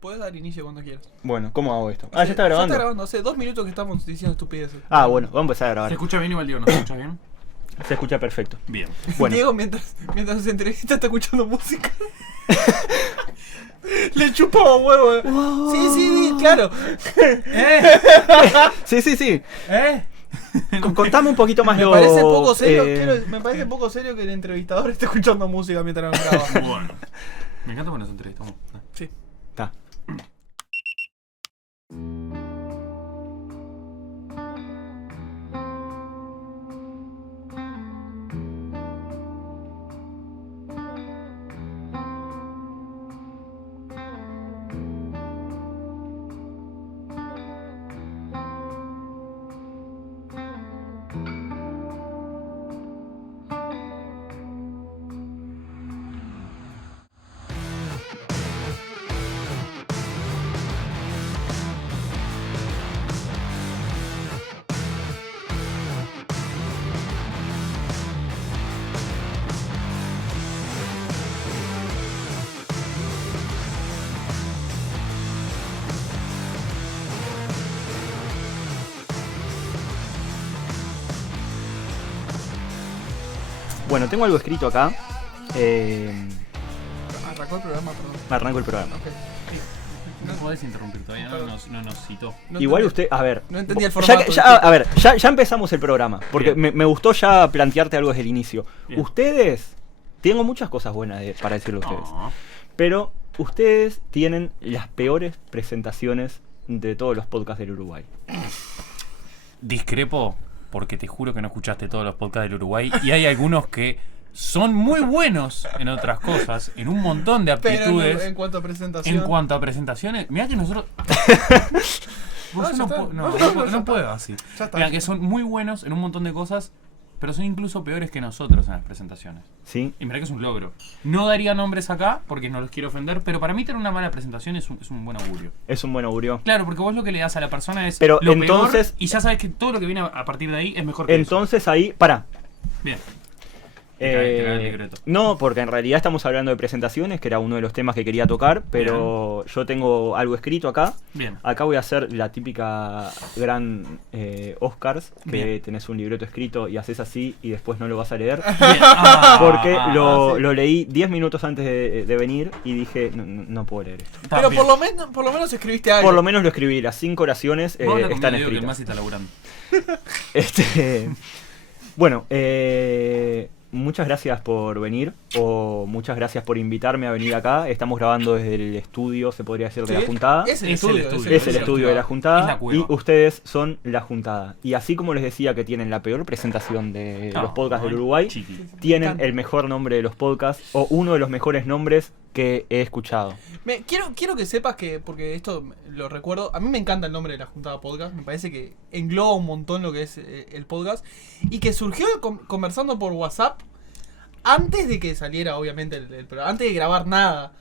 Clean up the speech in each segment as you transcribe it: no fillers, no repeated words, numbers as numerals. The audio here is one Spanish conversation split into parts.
Podés dar inicio cuando quieras. Bueno, ¿cómo hago esto? Ah, ya está grabando. Ya está grabando, hace 2 minutos que estamos diciendo estupideces. Ah, bueno, vamos a empezar a ¿Se grabar. escucha bien igual, Diego? ¿No se escucha bien? Se escucha perfecto. Bien. Bueno, Diego, mientras se entrevista, está escuchando música. Le chupaba huevo. Sí, claro. sí. Contame un poquito más Me lo... parece poco serio, me parece poco serio que el entrevistador esté escuchando música mientras nos graba. Bueno. Me encanta cuando nos entrevistamos. Sí. Está. Bueno, tengo algo escrito acá. Arrancó el programa, perdón. Arranco el programa. Ok. No podés interrumpir, todavía no nos citó. No Igual entendí- usted, a ver. No entendí el Ya, formato. a ver, ya empezamos el programa. Porque me gustó ya plantearte algo desde el inicio. Bien. Ustedes, tengo muchas cosas buenas para decirle a ustedes. Oh. Pero ustedes tienen las peores presentaciones de todos los podcasts del Uruguay. Discrepo porque te juro que no escuchaste todos los podcasts del Uruguay y hay algunos que son muy buenos en otras cosas, en un montón de Pero aptitudes. en cuanto a presentación. En cuanto a presentaciones, mirá que nosotros... No, Vos ya no, está. po- No, ya no está. puedo así. Ya está. Mirá que son muy buenos en un montón de cosas, pero son incluso peores que nosotros en las presentaciones. ¿Sí? Y mirá que es un logro. No daría nombres acá porque no los quiero ofender, pero para mí tener una mala presentación es un buen augurio. Es un buen augurio. Claro, porque vos lo que le das a la persona es Pero lo entonces- peor y ya sabes que todo lo que viene a partir de ahí es mejor que Entonces ahí, pará. eso. Bien. Te cae el decreto. No, porque en realidad estamos hablando de presentaciones, que era uno de los temas que quería tocar, pero yo tengo algo escrito acá. Bien. Acá voy a hacer la típica gran Oscars, que Bien. tenés un libreto escrito y haces así y después no lo vas a leer. Bien. Ah, Porque ah, lo leí 10 minutos antes de venir y dije, no puedo leer esto. está Pero bien. por lo menos escribiste algo. Por lo menos lo escribí, las 5 oraciones Vos habla están conmigo, Diego, que el escritas. Masi está laburando. Bueno, muchas gracias por venir, o muchas gracias por invitarme a venir acá. Estamos grabando desde el estudio, se podría decir, de la Sí, Juntada. Es el Es el estudio. estudio. Es el estudio de la Es Juntada la cueva. y ustedes son la Juntada. Y así como les decía que tienen la peor presentación de los podcasts del Uruguay, Chiqui. tienen encanta. el mejor nombre de los podcasts o uno de los mejores nombres que he escuchado. Quiero que sepas que, porque esto lo recuerdo, a mí me encanta el nombre de la Juntada Podcast, me parece que engloba un montón lo que es el podcast, y que surgió conversando por WhatsApp antes de que saliera, obviamente, el programa, antes de grabar nada.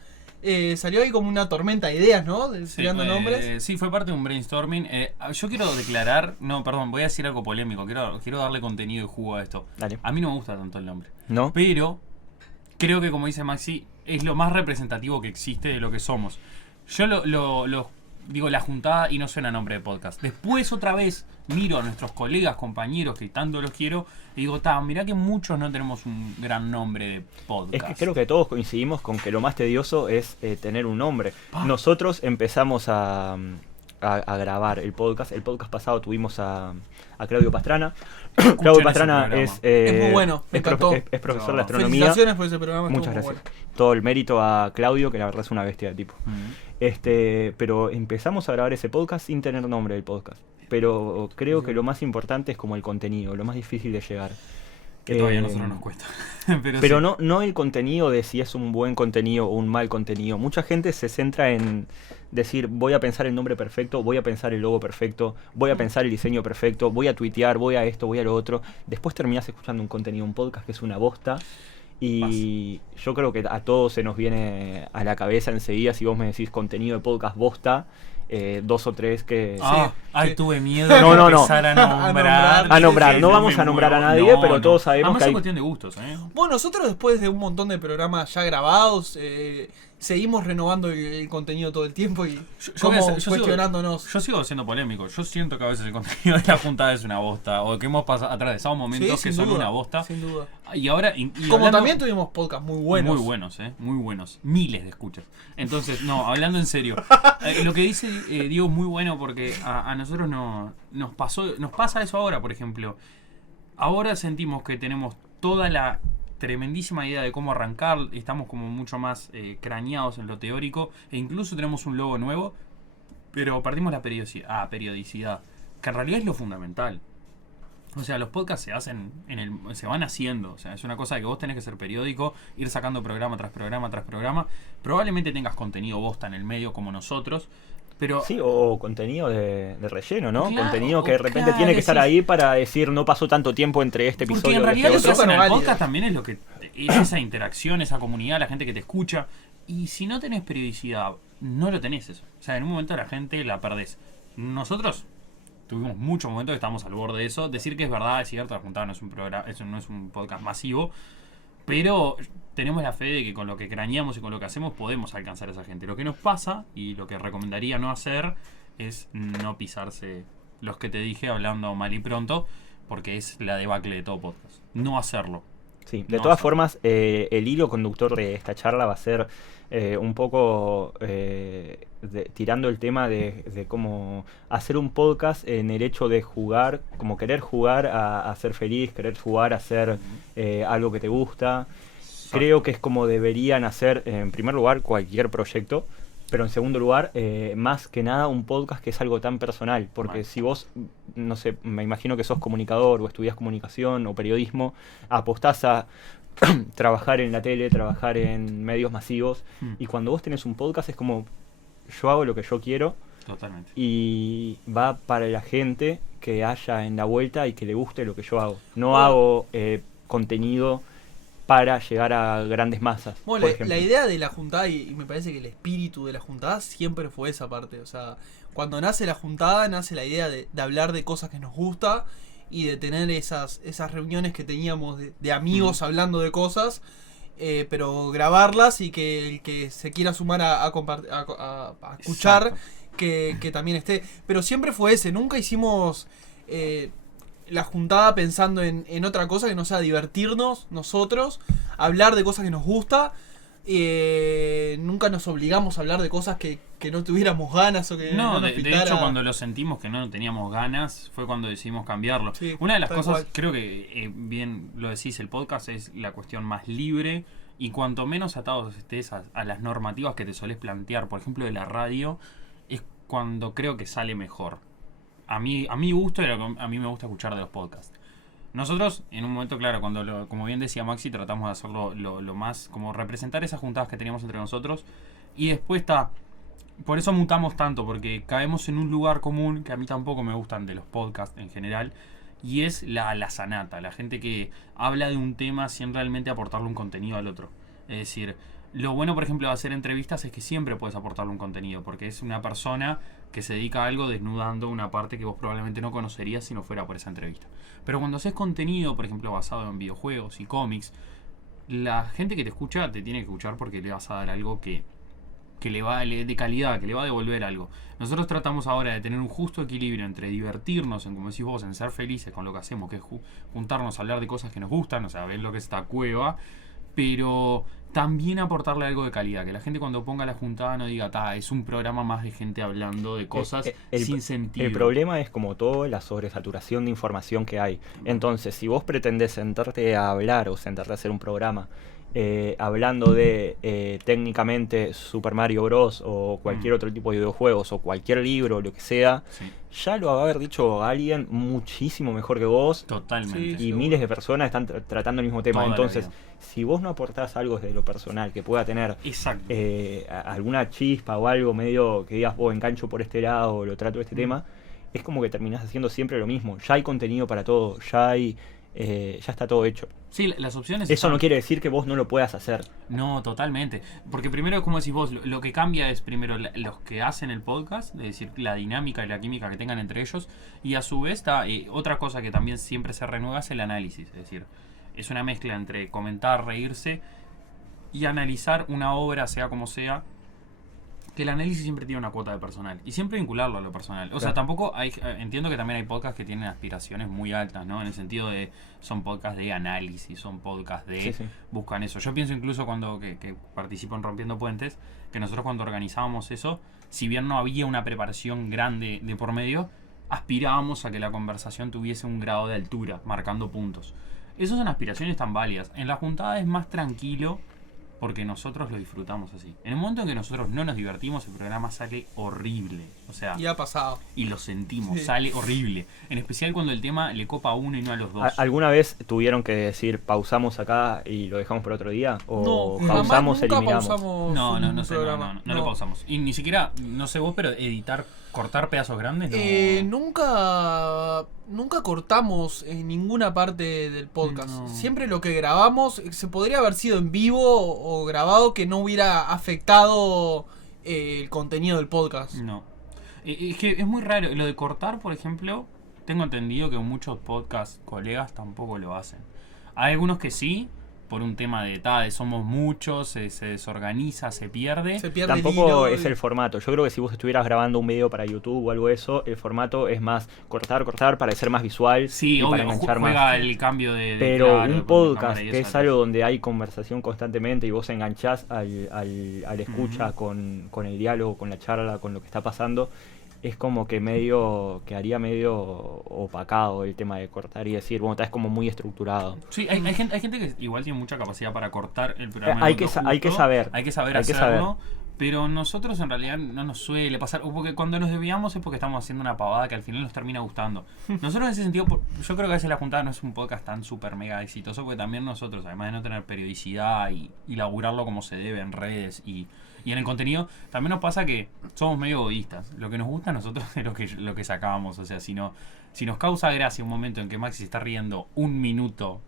Salió ahí como una tormenta de ideas, ¿no? Tirando nombres. Sí, fue parte de un brainstorming. Yo quiero declarar, no, perdón, voy a decir algo polémico. Quiero darle contenido y jugo a esto. Dale. A mí no me gusta tanto el nombre. ¿No? Pero creo que, como dice Maxi, es lo más representativo que existe de lo que somos. Yo lo digo la Juntada y no suena nombre de podcast. Después otra vez miro a nuestros colegas, compañeros que tanto los quiero y digo, mirá que muchos no tenemos un gran nombre de Es podcast. que creo que todos coincidimos con que lo más tedioso es tener un nombre. Ah. Nosotros empezamos a grabar el podcast. El podcast pasado tuvimos a Claudio Pastrana. Claudio ese Pastrana programa. es muy bueno, me encantó. es profesor de No. astronomía. Felicitaciones por ese programa. Muchas estuvo gracias. muy Todo el mérito a Claudio, que la verdad es una bestia de tipo. Pero empezamos a grabar ese podcast sin tener nombre del podcast. Pero creo que lo más importante es como el contenido, lo más difícil de llegar. Que todavía a Eh, nosotros nos cuesta. Pero sí. no el contenido de si es un buen contenido o un mal contenido. Mucha gente se centra en decir, voy a pensar el nombre perfecto, voy a pensar el logo perfecto, voy a pensar el diseño perfecto, voy a tuitear, voy a esto, voy a lo otro. Después terminás escuchando un contenido, un podcast que es una bosta. Y yo creo que a todos se nos viene a la cabeza enseguida si vos me decís contenido de podcast bosta. 2 o 3 que... Ay, sí. tuve miedo No, de no, no. empezar a nombrar. A nombrar, Sí, no sí, vamos me a nombrar a muero. nadie, pero todos sabemos Además que es hay... cuestión de gustos, Bueno, nosotros después de un montón de programas ya grabados, seguimos renovando el contenido todo el tiempo y como cuestionándonos. Yo sigo siendo polémico. Yo siento que a veces el contenido de la juntada es una bosta. O que hemos atravesado momentos que sin son duda, una bosta. Sin duda. Y ahora. Y Como hablando- también tuvimos podcasts muy buenos. Muy buenos, muy buenos. Miles de escuchas. Entonces, no, hablando en serio. Lo que dice Diego es muy bueno porque a nosotros nos pasa eso ahora, por ejemplo. Ahora sentimos que tenemos toda la tremendísima idea de cómo arrancar. Estamos como mucho más craneados en lo teórico. E incluso tenemos un logo nuevo. Pero perdimos la periodicidad. Que en realidad es lo fundamental. O sea, los podcasts se hacen se van haciendo. O sea, es una cosa que vos tenés que ser periódico, ir sacando programa tras programa tras programa. Probablemente tengas contenido bosta en el medio como nosotros, pero Sí, o contenido de relleno, ¿no? Claro, contenido que de repente claro, tiene que estar sí. ahí para decir no pasó tanto tiempo entre este porque episodio en y realidad este lo que otro. hace en el válido. podcast también es lo que es esa interacción, esa comunidad, la gente que te escucha. Y si no tenés periodicidad, no lo tenés eso. O sea, en un momento la gente la perdés. Nosotros tuvimos muchos momentos que estábamos al borde de eso. Decir que es verdad, es cierto, la juntada no es un programa, eso no es un podcast masivo, pero tenemos la fe de que con lo que craneamos y con lo que hacemos podemos alcanzar a esa gente. Lo que nos pasa, y lo que recomendaría no hacer, es no pisarse los que te dije hablando mal y pronto, porque es la debacle de todo podcast. No hacerlo. Sí, de No, todas o sea- formas, el hilo conductor de esta charla va a ser un poco tirando el tema de cómo hacer un podcast en el hecho de jugar, como querer jugar a ser feliz, querer jugar a hacer algo que te gusta. Creo que es como deberían hacer, en primer lugar, cualquier proyecto, pero en segundo lugar, más que nada, un podcast que es algo tan personal. Porque Mal. si vos, no sé, me imagino que sos comunicador o estudias comunicación o periodismo, apostás a trabajar en la tele, trabajar en medios masivos, y cuando vos tenés un podcast es como, yo hago lo que yo quiero Totalmente. y va para la gente que haya en la vuelta y que le guste lo que yo hago. No Bueno. hago contenido para llegar a grandes masas. Bueno, por la ejemplo. idea de la juntada, y me parece que el espíritu de la juntada siempre fue esa parte. O sea, cuando nace la juntada, nace la idea de hablar de cosas que nos gusta y de tener esas reuniones que teníamos de amigos hablando de cosas, pero grabarlas y que el que se quiera sumar a escuchar, Exacto. que también esté. Pero siempre fue ese, nunca hicimos la juntada pensando en otra cosa que no sea divertirnos nosotros, hablar de cosas que nos gusta. Nunca nos obligamos a hablar de cosas que no tuviéramos ganas o que No, nos de pintara. hecho cuando lo sentimos que no teníamos ganas fue cuando decidimos cambiarlo. Sí, Una de las tal cosas, cual. creo que bien lo decís, el podcast es la cuestión más libre y cuanto menos atados estés a las normativas que te solés plantear, por ejemplo de la radio, es cuando creo que sale mejor. A mi gusto y a mí me gusta escuchar de los podcasts. Nosotros, en un momento, claro, como bien decía Maxi, tratamos de hacerlo lo más, como representar esas juntadas que teníamos entre nosotros. Y después está, por eso mutamos tanto, porque caemos en un lugar común que a mí tampoco me gustan de los podcasts en general. Y es la sanata, la gente que habla de un tema sin realmente aportarle un contenido al otro. Es decir, lo bueno, por ejemplo, de hacer entrevistas es que siempre puedes aportarle un contenido, porque es una persona que se dedica a algo desnudando una parte que vos probablemente no conocerías si no fuera por esa entrevista. Pero cuando haces contenido, por ejemplo, basado en videojuegos y cómics, la gente que te escucha te tiene que escuchar porque le vas a dar algo que le va de calidad, que le va a devolver algo. Nosotros tratamos ahora de tener un justo equilibrio entre divertirnos, en como decís vos, en ser felices con lo que hacemos, que es juntarnos a hablar de cosas que nos gustan, o sea, ver lo que es esta cueva, pero también aportarle algo de calidad, que la gente cuando ponga la juntada no diga, es un programa más de gente hablando de cosas sin sentido. El problema es, como todo, la sobresaturación de información que hay. Entonces, si vos pretendés sentarte a hablar o sentarte a hacer un programa hablando de técnicamente Super Mario Bros. O cualquier otro tipo de videojuegos o cualquier libro, lo que sea, Sí, ya lo va a haber dicho alguien muchísimo mejor que vos. totalmente. Y seguro. miles de personas están tratando el mismo tema. Toda la Entonces, vida. si vos no aportás algo desde lo personal que pueda tener Exacto. alguna chispa o algo medio que digas, engancho por este lado o lo trato de este tema, es como que terminás haciendo siempre lo mismo. Ya hay contenido para todo, ya hay ya está todo hecho. Sí, las opciones... Eso están. no quiere decir que vos no lo puedas hacer. No, totalmente. Porque primero, como decís vos, lo que cambia es primero los que hacen el podcast, es decir, la dinámica y la química que tengan entre ellos. Y a su vez está otra cosa que también siempre se renueva es el análisis. Es decir, es una mezcla entre comentar, reírse y analizar una obra, sea como sea. Que el análisis siempre tiene una cuota de personal. Y siempre vincularlo a lo personal. O sea, Claro. tampoco hay... Entiendo que también hay podcasts que tienen aspiraciones muy altas, ¿no? En el sentido de... Son podcasts de análisis, son podcasts de... Sí, sí. Buscan eso. Yo pienso incluso cuando... Que participo en Rompiendo Puentes, que nosotros cuando organizábamos eso, si bien no había una preparación grande de por medio, aspirábamos a que la conversación tuviese un grado de altura, marcando puntos. Esas son aspiraciones tan válidas. En la juntada es más tranquilo, porque nosotros lo disfrutamos así. En el momento en que nosotros no nos divertimos, el programa sale horrible. O sea, Y ha pasado. y lo sentimos, Sí. sale horrible. En especial cuando el tema le copa a uno y no a los dos. ¿Alguna vez tuvieron que decir pausamos acá y lo dejamos para otro día? ¿O jamás, pausamos, nunca eliminamos? pausamos No, un no sé, programa. no lo pausamos. Y ni siquiera, no sé vos, pero editar, cortar pedazos grandes, no. Nunca cortamos en ninguna parte del podcast. No. Siempre lo que grabamos se podría haber sido en vivo o grabado que no hubiera afectado el contenido del podcast. No. Es que es muy raro. Lo de cortar, por ejemplo, tengo entendido que muchos podcast colegas tampoco lo hacen. Hay algunos que sí, por un tema de somos muchos, se desorganiza, se pierde. Se pierde el Tampoco hilo, es el formato. Yo creo que si vos estuvieras grabando un video para YouTube o algo de eso, el formato es más cortar para ser más visual Sí, y para obvio, enganchar juega más. el cambio de Pero claro, un de podcast cámara y que eso, es algo donde hay conversación constantemente y vos enganchás al escucha Ujú. con el diálogo, con la charla, con lo que está pasando, es como que quedaría medio opacado el tema de cortar y decir, bueno, es como muy estructurado. Sí, hay gente que igual tiene mucha capacidad para cortar el programa. Hay en que otro hay que justo, saber. Hay que saber hay que hacerlo. saber. Pero nosotros en realidad no nos suele pasar. O porque cuando nos desviamos es porque estamos haciendo una pavada que al final nos termina gustando. Nosotros en ese sentido, yo creo que a veces La Juntada no es un podcast tan súper mega exitoso porque también nosotros, además de no tener periodicidad y laburarlo como se debe en redes y en el contenido, también nos pasa que somos medio egoístas. Lo que nos gusta a nosotros es lo que sacamos. O sea, si nos causa gracia un momento en que Maxi se está riendo un minuto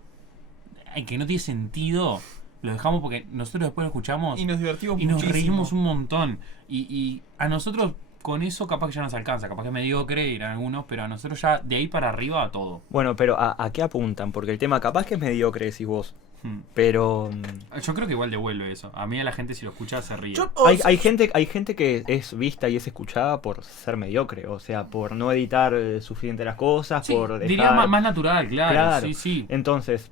que no tiene sentido, lo dejamos porque nosotros después lo escuchamos Y nos divertimos y nos muchísimo. reímos un montón. Y a nosotros con eso capaz que ya nos alcanza, capaz que es mediocre irán algunos, pero a nosotros ya de ahí para arriba a todo. Bueno, pero ¿a qué apuntan? Porque el tema capaz que es mediocre, decís vos. Pero Yo creo que igual devuelve eso. A mí a la gente si lo escucha se ríe. hay gente que es vista y es escuchada por ser mediocre, o sea, por no editar suficiente las cosas, Sí, por dejar... diría más natural, claro. Sí, sí. Entonces,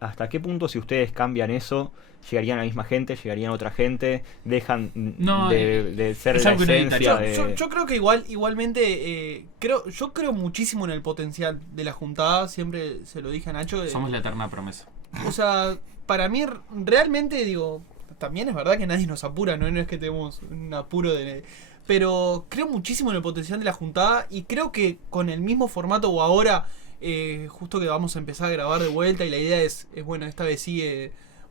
¿hasta qué punto si ustedes cambian eso, llegarían a la misma gente, llegarían a otra gente, dejan No, de ser es la algo que no esencia editaría. de... Yo creo que igualmente yo creo muchísimo en el potencial de la juntada, siempre se lo dije a Nacho. Somos la eterna promesa. O sea, para mí realmente digo, también es verdad que nadie nos apura, no es que tenemos un apuro pero creo muchísimo en el potencial de la juntada y creo que con el mismo formato o ahora justo que vamos a empezar a grabar de vuelta y la idea es bueno, esta vez sí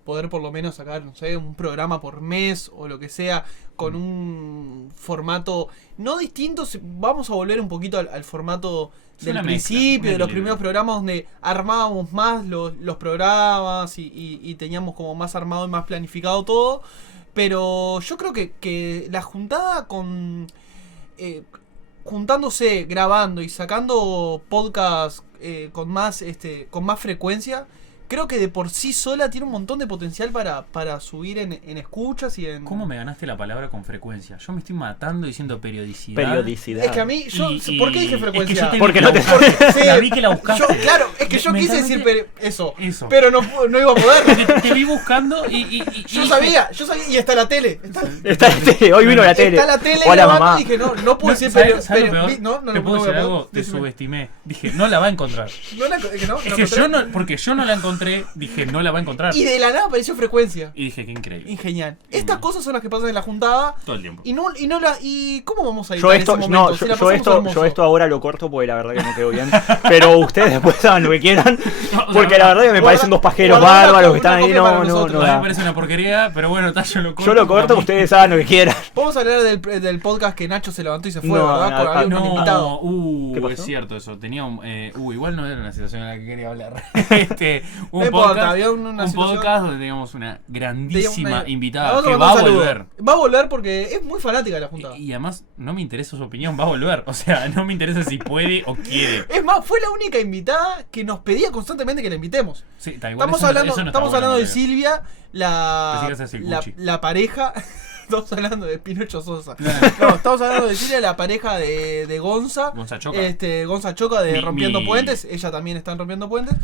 poder por lo menos sacar, no sé, un programa por mes o lo que sea, con un formato no distinto, vamos a volver un poquito al formato Es del una mezcla, principio, un de los equilibrio. primeros programas donde armábamos más los programas y teníamos como más armado y más planificado todo, pero yo creo que la juntada juntándose, grabando y sacando podcast con más frecuencia, creo que de por sí sola tiene un montón de potencial para subir en escuchas y en... ¿Cómo me ganaste la palabra con frecuencia? Yo me estoy matando diciendo periodicidad. Periodicidad. Es que a mí, ¿por qué dije frecuencia? Es que yo te Porque vi no que te- la buscaste. Sí. La vi que la buscaste. Claro, es que yo quise decir Eso. pero no iba a poder. Te vi buscando y Yo dije, sabía, y está la tele. Está la tele, hoy vino la tele. Está la tele Hola, grabando mamá. y dije, no puedo decir ¿sabes lo peor? no ¿Te puedo puedo decir algo? Te decime. subestimé. Dije, no la va a encontrar. No la- que no, Es no que encontré. porque yo no la encontré encontré, dije, no la va a encontrar. Y de la nada apareció frecuencia. Y dije, qué increíble. Genial. Estas cosas son las que pasan en la juntada. Todo el tiempo. ¿Y cómo vamos a ir Yo a esto, ese momento? no, Si la yo pasamos esto, hermoso. yo esto ahora lo corto porque la verdad que no quedó bien. Pero ustedes después hagan lo que quieran. Porque la verdad que me parecen dos pajeros guarda bárbaros una que están ahí. copia para No, no, nosotros. no. A mí me da. parece una porquería, pero bueno, yo lo corto. Yo lo corto, ustedes hagan lo que quieran. Vamos a hablar del podcast que Nacho se levantó y se fue, No, ¿verdad? no, Había un No, invitado. ¿Qué pasó? es cierto eso. Tenía un. Igual no era una situación en la que quería hablar. Un No importa, podcast, había una un situación- podcast donde teníamos una grandísima invitada Vamos que mandar va a un saludo. volver. Va a volver porque es muy fanática de la juntada. Y además, no me interesa su opinión, va a volver. O sea, no me interesa si puede o quiere. Es más, fue la única invitada que nos pedía constantemente que la invitemos. Sí, está igual. Estamos eso no- hablando, eso no está estamos bueno, hablando de pero- Silvia, Pensé que ibas a decir Gucci. la pareja. Estamos hablando de Pinocho Sosa. No, estamos hablando de Silvia, la pareja de Gonza. Gonza Choca. Gonza Choca de Mi- Rompiendo mi- Puentes. Ella también está en Rompiendo Puentes.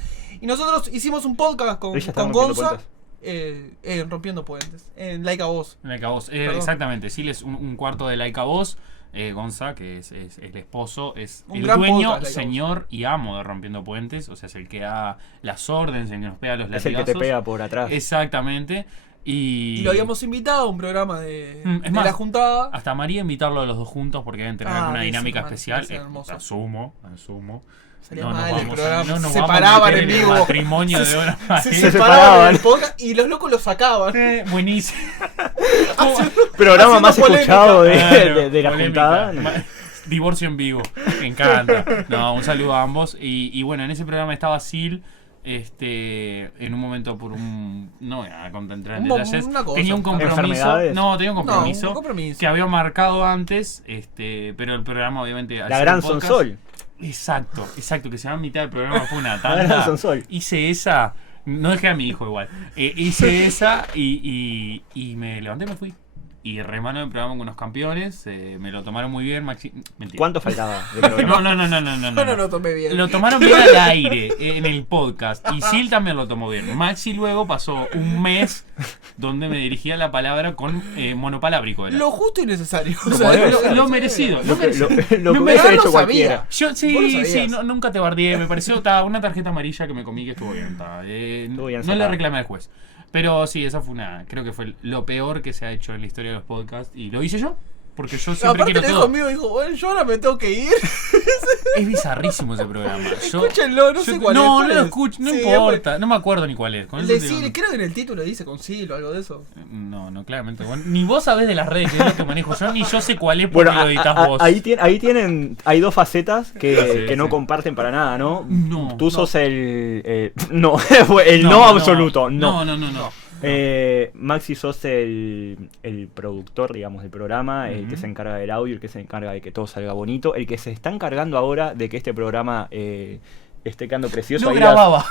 Y nosotros hicimos un podcast con Ella está en Gonza. Rompiendo Puentes. En Rompiendo Puentes. En Like a Voz. Laika Voz. Perdón. Exactamente, sí, es un cuarto de Laika Voz. Gonza, que es el esposo, es Un el gran dueño, podcast, Laika señor y amo de Rompiendo Puentes. O sea, es el que da las órdenes, el que nos pega los Es el latigazos. que te pega por atrás. Exactamente. Y Y lo habíamos invitado a un programa de Es más, la juntada. hasta María invitarlo a los dos juntos porque deben tener alguna debe ser dinámica mal, especial. debe ser hermoso. Asumo. Salía No nos mal el vamos a- programa. no nos se vamos a paraban meter en el vivo. matrimonio de Dora Se María. separaban. separaban el podcast y los locos lo sacaban. Buenísimo. Programa haciendo más polémica. escuchado Claro, de la polémica. juntada. Divorcio en vivo. Me encanta. No, un saludo a ambos. Y bueno, en ese programa estaba Sil. En un momento por un. No voy a entrar en Un mo- detalles. una cosa. Tenía un compromiso. ¿Enfermedades? No, tenía un compromiso. No, un compromiso. Que había marcado antes. Pero el programa, obviamente. al La ser gran un podcast- Sonsol. Exacto, que se va a mitad del programa. Fue una La gran tanda. Sonsol. Hice esa. No dejé a mi hijo igual. Hice esa y me levanté y me fui. Y remano el programa con unos campeones. Me lo tomaron muy bien. Mentira. ¿Cuánto faltaba de programa? No. Yo no lo tomé bien. Lo tomaron bien al aire en el podcast. Y Sil también lo tomó bien. Maxi luego pasó un mes donde me dirigía la palabra con monopalábrico. Era. Lo justo y necesario. O Lo sea, podés. Lo merecido. Lo que merecido. lo que No, hubiese pero hecho lo cualquiera. sabía. Yo Vos lo sí, sabías. sí, nunca te bardeé. Me pareció una tarjeta amarilla que me comí que estuvo bien. Estuvo bien No le sacada. reclamé al juez. Pero sí, esa fue creo que fue lo peor que se ha hecho en la historia de los podcasts. Y lo hice yo. Porque yo siempre aparte quiero le dijo todo. conmigo, dijo, bueno, yo ahora me tengo que ir. Es bizarrísimo ese programa. Escúchenlo, no sé cuál es. No, ¿Cuál no lo es? escucho, no Sí, importa. No me acuerdo ni cuál es. Con eso De te digo, Sil, creo que en el título dice con Sil o algo de eso. no, claramente. Bueno, ni vos sabés de las redes, que es lo que manejo yo, ni yo sé cuál es Bueno, porque lo editas vos. ahí tienen, hay dos facetas que Sí, no sí. comparten para nada, ¿no? No, Tú no. sos no, el no, absoluto, no. No. Maxi sos el productor, digamos, del programa, el que Ujú. se encarga del audio, el que se encarga de que todo salga bonito, el que se está encargando ahora de que este programa esté quedando precioso. No Ahí grababa.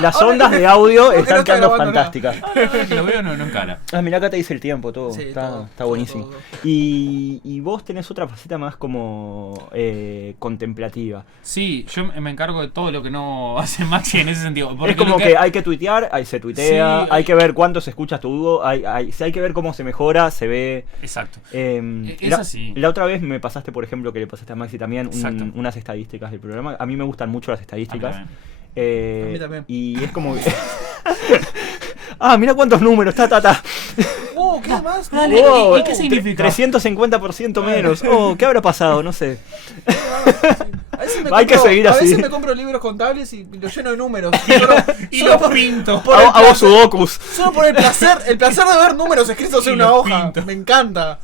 las ondas de audio creo que no están está quedando grabando nada. fantásticas. Que lo veo, no encara. Ah, mirá, acá te dice el tiempo, todo. Sí, está, todo, está todo, buenísimo. todo. Y vos tenés otra faceta más como contemplativa. Sí, yo me encargo de todo lo que no hace Maxi en ese sentido. Porque Es como lo que hay que tuitear, ahí se tuitea, Sí, hay que ver cuánto se escucha tu Hugo, hay que ver cómo se mejora, se ve. Exacto. Es así. La otra vez me pasaste, por ejemplo, que le pasaste a Maxi también Exacto. unas estadísticas del programa. A mí me gustan mucho las estadísticas. A mí también. A mí también. Y es como que. Mira cuántos números, ta. ¿Qué más? Dale, Wow, ¿y qué significa? 350% menos. ¿Qué habrá pasado? No sé. A veces me Hay que seguir a así. veces me compro libros contables y los lleno de números. Y Solo los por- pinto. por el Hago placer- sudokus. Solo por el placer de ver números escritos Y en una los hoja. pinto. Me encanta.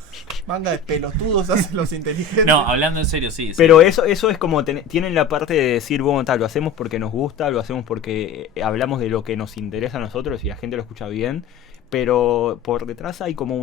Manga de pelotudos hacen los inteligentes. No, hablando en serio, sí. Pero eso es como tienen la parte de decir, bueno, tal, lo hacemos porque nos gusta, lo hacemos porque hablamos de lo que nos interesa a nosotros y la gente lo escucha bien, pero por detrás hay como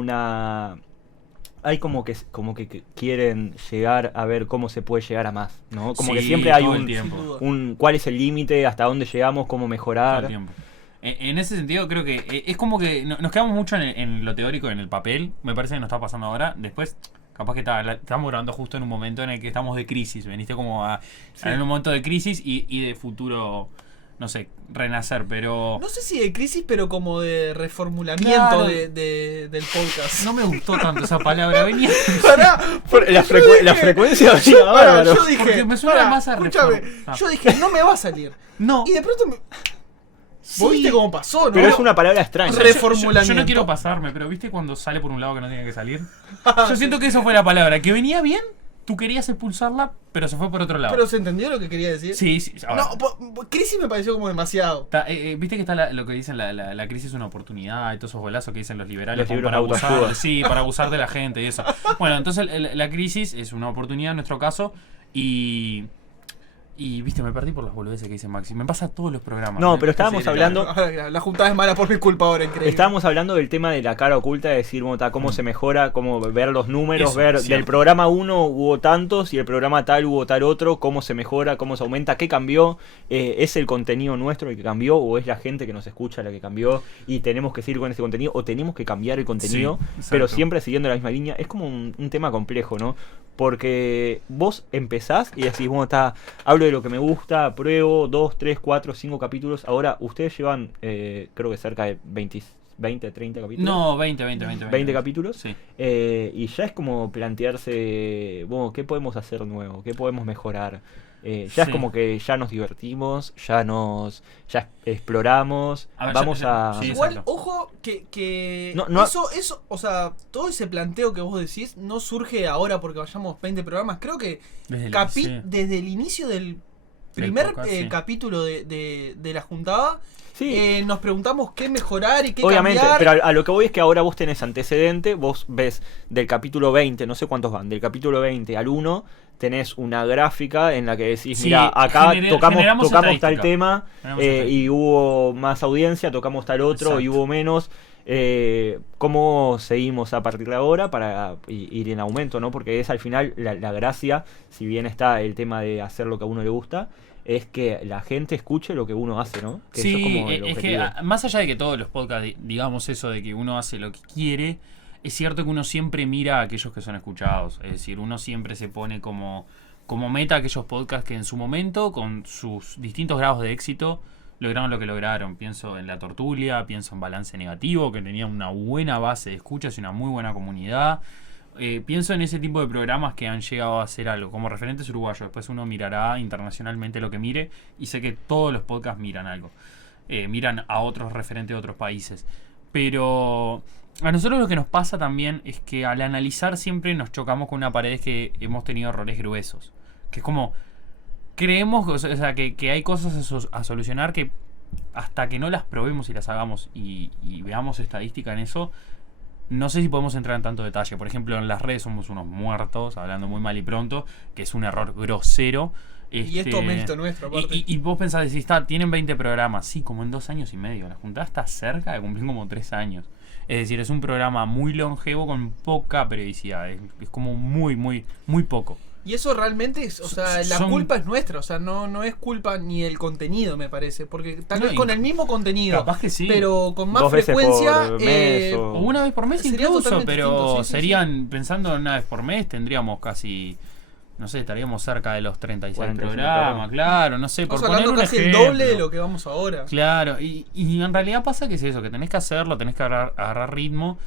que quieren llegar a ver cómo se puede llegar a más, ¿no? Como que Sí, siempre hay todo el un tiempo. cuál es el límite, hasta dónde llegamos, cómo Todo el mejorar. tiempo. En ese sentido creo que es como que nos quedamos mucho en lo teórico, en el papel. Me parece que nos está pasando ahora. Después, capaz que estamos grabando justo en un momento en el que estamos de crisis. Veniste como en un momento de crisis y de futuro, no sé, renacer. Pero No sé si de crisis, pero como de reformulamiento Claro. del podcast. no me gustó tanto esa palabra. Venía... Pará, La frecuencia venía pará, bárbaro. yo dije, Porque me suena pará, más a escúchame, reforma. yo dije, no me va a salir. No. Y de pronto Vos viste cómo pasó, ¿no? Pero es una palabra extraña. Reformulamiento. Yo no quiero pasarme, pero ¿viste cuando sale por un lado que no tiene que salir? Yo siento que esa fue la palabra, que venía bien, tú querías expulsarla, pero se fue por otro lado. Pero ¿se entendió lo que quería decir? Sí, ahora, No, crisis me pareció como demasiado. viste que está lo que dicen, la crisis es una oportunidad y todos esos golazos que dicen los liberales Los como libros para de abusar, autoayuda. sí, para abusar de la gente y eso. Bueno, entonces la crisis es una oportunidad en nuestro caso y viste, me perdí por las boludeces que dice Maxi. Me pasa a todos los programas. No, me pero parece estábamos que- hablando- Ahora, la juntada es mala por mi culpa ahora, increíble. Estábamos hablando del tema de la cara oculta, de decir, bueno, cómo se mejora, cómo ver los números, Eso, ver cierto. del programa 1 hubo tantos y el programa tal hubo tal otro, cómo se mejora, cómo se aumenta, qué cambió, ¿es el contenido nuestro el que cambió o es la gente que nos escucha la que cambió y tenemos que seguir con ese contenido o tenemos que cambiar el contenido, Sí, exacto. pero siempre siguiendo la misma línea? Es como un tema complejo, ¿no? Porque vos empezás y decís, bueno, hablo de lo que me gusta, pruebo 2, 3, 4, 5 capítulos. Ahora, ustedes llevan, creo que cerca de 20, 30 capítulos. No, 20 capítulos. Sí. Y ya es como plantearse, bueno, ¿qué podemos hacer nuevo? ¿Qué podemos mejorar? Ya es Sí. como que ya nos divertimos, ya exploramos, A ver, vamos ya- a... sí, Igual, exacto. ojo, que No, eso, o sea, todo ese planteo que vos decís no surge ahora porque vayamos 20 programas. Creo que Sí. desde el inicio del primer podcast, sí. capítulo de la juntada, Sí. nos preguntamos qué mejorar y qué Obviamente, cambiar. pero a lo que voy es que ahora vos tenés antecedente, vos ves del capítulo 20, no sé cuántos van, del capítulo 20 al 1, tenés una gráfica en la que decís, Sí, mira, acá generamos tocamos tal estadística. tema Generamos estadística. y hubo más audiencia, tocamos tal otro y Exacto. hubo menos. ¿Cómo seguimos a partir de ahora para ir en aumento, ¿no? Porque es al final la gracia, si bien está el tema de hacer lo que a uno le gusta, es que la gente escuche lo que uno hace, ¿no? Que eso Sí, es como el es que objetivo. más allá de que todos los podcasts digamos eso de que uno hace lo que quiere, es cierto que uno siempre mira a aquellos que son escuchados. Es decir, uno siempre se pone como meta aquellos podcasts que en su momento, con sus distintos grados de éxito, lograron lo que lograron. Pienso en La Tortulia, pienso en Balance Negativo, que tenía una buena base de escuchas y una muy buena comunidad. Pienso en ese tipo de programas que han llegado a hacer algo, como referentes uruguayos. Después uno mirará internacionalmente lo que mire y sé que todos los podcasts miran algo. Miran a otros referentes de otros países. Pero a nosotros lo que nos pasa también es que al analizar siempre nos chocamos con una pared que hemos tenido errores gruesos. Que es como... Creemos o sea, que hay cosas a solucionar que hasta que no las probemos y las hagamos y veamos estadística en eso, no sé si podemos entrar en tanto detalle. Por ejemplo, en las redes somos unos muertos, hablando muy mal y pronto, que es un error grosero. Y esto mérito nuestro, aparte. Y vos pensás, decís, tienen 20 programas. Sí, como en 2 años y medio. La juntada está cerca de cumplir como 3 años. Es decir, es un programa muy longevo con poca periodicidad. Es como muy, muy, muy poco. Y eso realmente es, o sea, la Son- culpa es nuestra, o sea, no es culpa ni del contenido, me parece, porque tal No, vez y- con el mismo contenido, Capaz que sí. pero con más 2 veces frecuencia, por mes o- O una vez por mes Sería incluso, totalmente pero distinto, sí, serían, pensando en una vez por mes, tendríamos casi, no sé, estaríamos cerca de los 36 45 programas, programas. claro, no sé, por estamos poner hablando un casi ejemplo. el doble de lo que vamos ahora. Claro, y en realidad pasa que es eso, que tenés que hacerlo, tenés que agarrar ritmo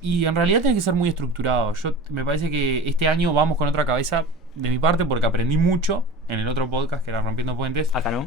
y en realidad tenés que ser muy estructurado. Me parece que este año vamos con otra cabeza de mi parte porque aprendí mucho en el otro podcast que era Rompiendo Puentes. Acá no.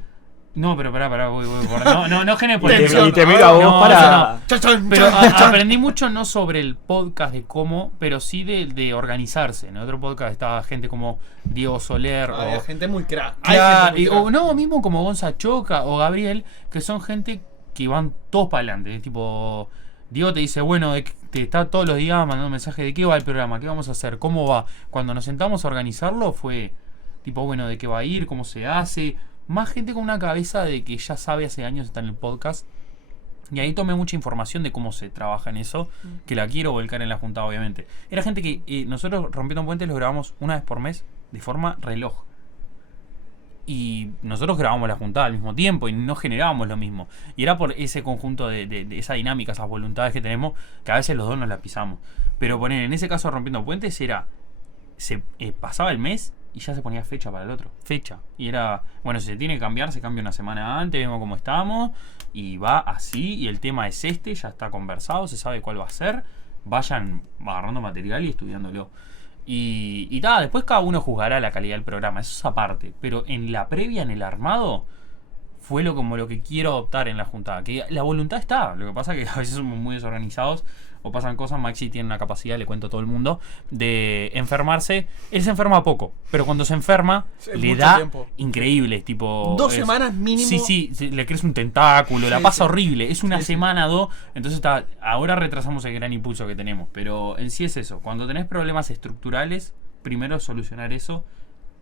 No, pero pará, voy. No generes Y polémica. te miro a vos No, para... no. Chan, chan, Pero chan, chan. aprendí mucho no sobre el podcast de cómo, pero sí de organizarse. En otro podcast estaba gente como Diego Soler Hay o, gente muy crack. Hay claro, gente muy crack. o no, mismo como Gonza Choca o Gabriel, que son gente que van todos para adelante. Es tipo, Diego te dice, bueno, te está todos los días mandando mensajes de qué va el programa, qué vamos a hacer, cómo va. Cuando nos sentamos a organizarlo fue tipo, bueno, de qué va a ir, cómo se hace. Más gente con una cabeza de que ya sabe hace años está en el podcast. Y ahí tomé mucha información de cómo se trabaja en eso, que la quiero volcar en la juntada, obviamente. Era gente que nosotros Rompiendo Puentes lo grabamos una vez por mes de forma reloj. Y nosotros grabamos la juntada al mismo tiempo y no generábamos lo mismo. Y era por ese conjunto de esa dinámica, esas voluntades que tenemos, que a veces los dos nos la pisamos. Pero poner en ese caso Rompiendo Puentes se pasaba el mes y ya se ponía fecha para el otro. Fecha. Y era, bueno, si se tiene que cambiar, se cambia una semana antes, vemos cómo estamos. Y va así, y el tema es este, ya está conversado, se sabe cuál va a ser. Vayan agarrando material y estudiándolo. Y después cada uno juzgará la calidad del programa, eso es aparte. Pero en la previa, en el armado, fue como lo que quiero adoptar en la juntada. Que la voluntad está, lo que pasa es que a veces somos muy desorganizados o pasan cosas. Maxi tiene una capacidad, le cuento a todo el mundo, de enfermarse. Él se enferma poco, pero cuando se enferma Es le mucho da tiempo. increíble, tipo 2 semanas mínimo. Sí, le crece un tentáculo, la Sí, pasa sí. horrible. Es una Sí, sí. semana, 2. Entonces ahora retrasamos el gran impulso que tenemos. Pero en sí es eso. Cuando tenés problemas estructurales, primero solucionar eso.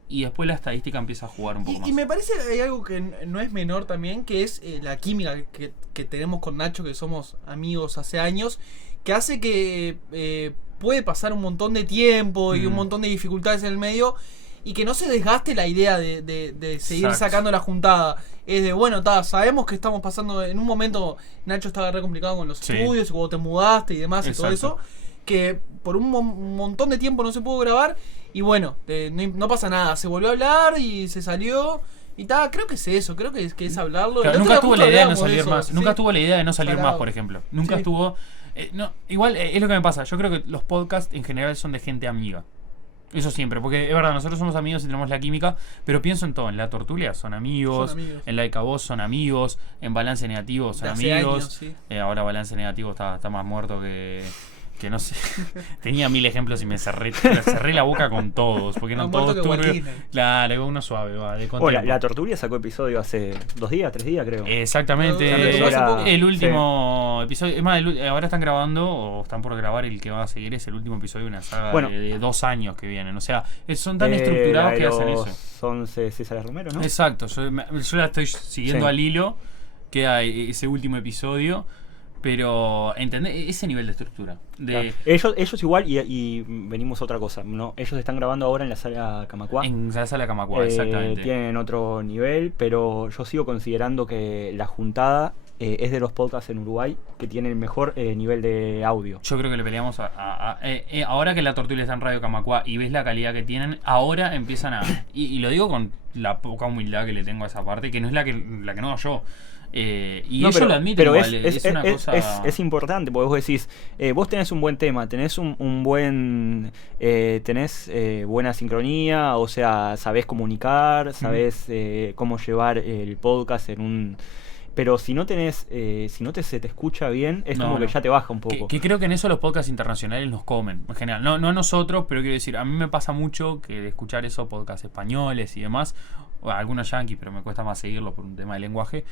Y después la estadística empieza a jugar un poco más. Y me parece que hay algo que no es menor también, que es la química que tenemos con Nacho, que somos amigos hace años, que hace que puede pasar un montón de tiempo y un montón de dificultades en el medio, y que no se desgaste la idea de seguir Exacto. sacando la juntada. Es de, bueno, sabemos que estamos pasando, en un momento Nacho estaba re complicado con los Sí. estudios, y cuando te mudaste y demás y todo Exacto. eso, que por un montón de tiempo no se pudo grabar. Y bueno, no pasa nada, se volvió a hablar y se salió. Y creo que es eso, creo que es hablarlo. Claro, El nunca otro tuvo día la idea de no hablábamos salir eso, más. sí. Nunca tuvo la idea de no salir Salado. más, por ejemplo. Nunca Sí. estuvo. No, igual es lo que me pasa. Yo creo que los podcasts en general son de gente amiga. Eso siempre, porque es verdad, nosotros somos amigos y tenemos la química, pero pienso en todo. En La Tortulia son amigos, Son amigos. en La de Cabos son amigos, en Balance Negativo son De hace amigos. años, sí. Ahora Balance Negativo está más muerto que no sé. Tenía 1000 ejemplos y me cerré la boca con todos, porque eran Más muerto todos que Walt turbios. Disney. Claro, uno suave, va, de La contento. Tortulia sacó episodio hace 2 días, 3 días creo. Exactamente. Ya empezó hace poco. El último episodio. Es más, ahora están grabando, o están por grabar, el que va a seguir es el último episodio de una saga Bueno. de 2 años que vienen. O sea, son tan estructurados que hacen eso. 11 César Romero, ¿no? Exacto. Yo la estoy siguiendo Sí. al hilo. Queda ese último episodio. Pero, ¿entendés? Ese nivel de estructura. Claro. Ellos igual, y venimos a otra cosa, ¿no? Ellos están grabando ahora en la sala Camacuá. En la sala Camacuá, exactamente. Tienen otro nivel, pero yo sigo considerando que La Juntada es de los podcasts en Uruguay que tienen el mejor nivel de audio. Yo creo que le peleamos ahora que La Tortuga está en Radio Camacuá y ves la calidad que tienen, ahora empiezan a... Y lo digo con la poca humildad que le tengo a esa parte, que no es la que no hago yo. Y No, ellos lo admiten pero igual, es una cosa... es importante, porque vos decís, vos tenés un buen tema, tenés un buen... tenés buena sincronía, o sea, sabés comunicar, sabés cómo llevar el podcast en un... Pero si no tenés, si no se te escucha bien, es como que ya te baja un poco. Que creo que en eso los podcasts internacionales nos comen, en general. No a nosotros, pero quiero decir, a mí me pasa mucho que de escuchar esos podcasts españoles y demás, o algunos yankees, pero me cuesta más seguirlos por un tema de lenguaje.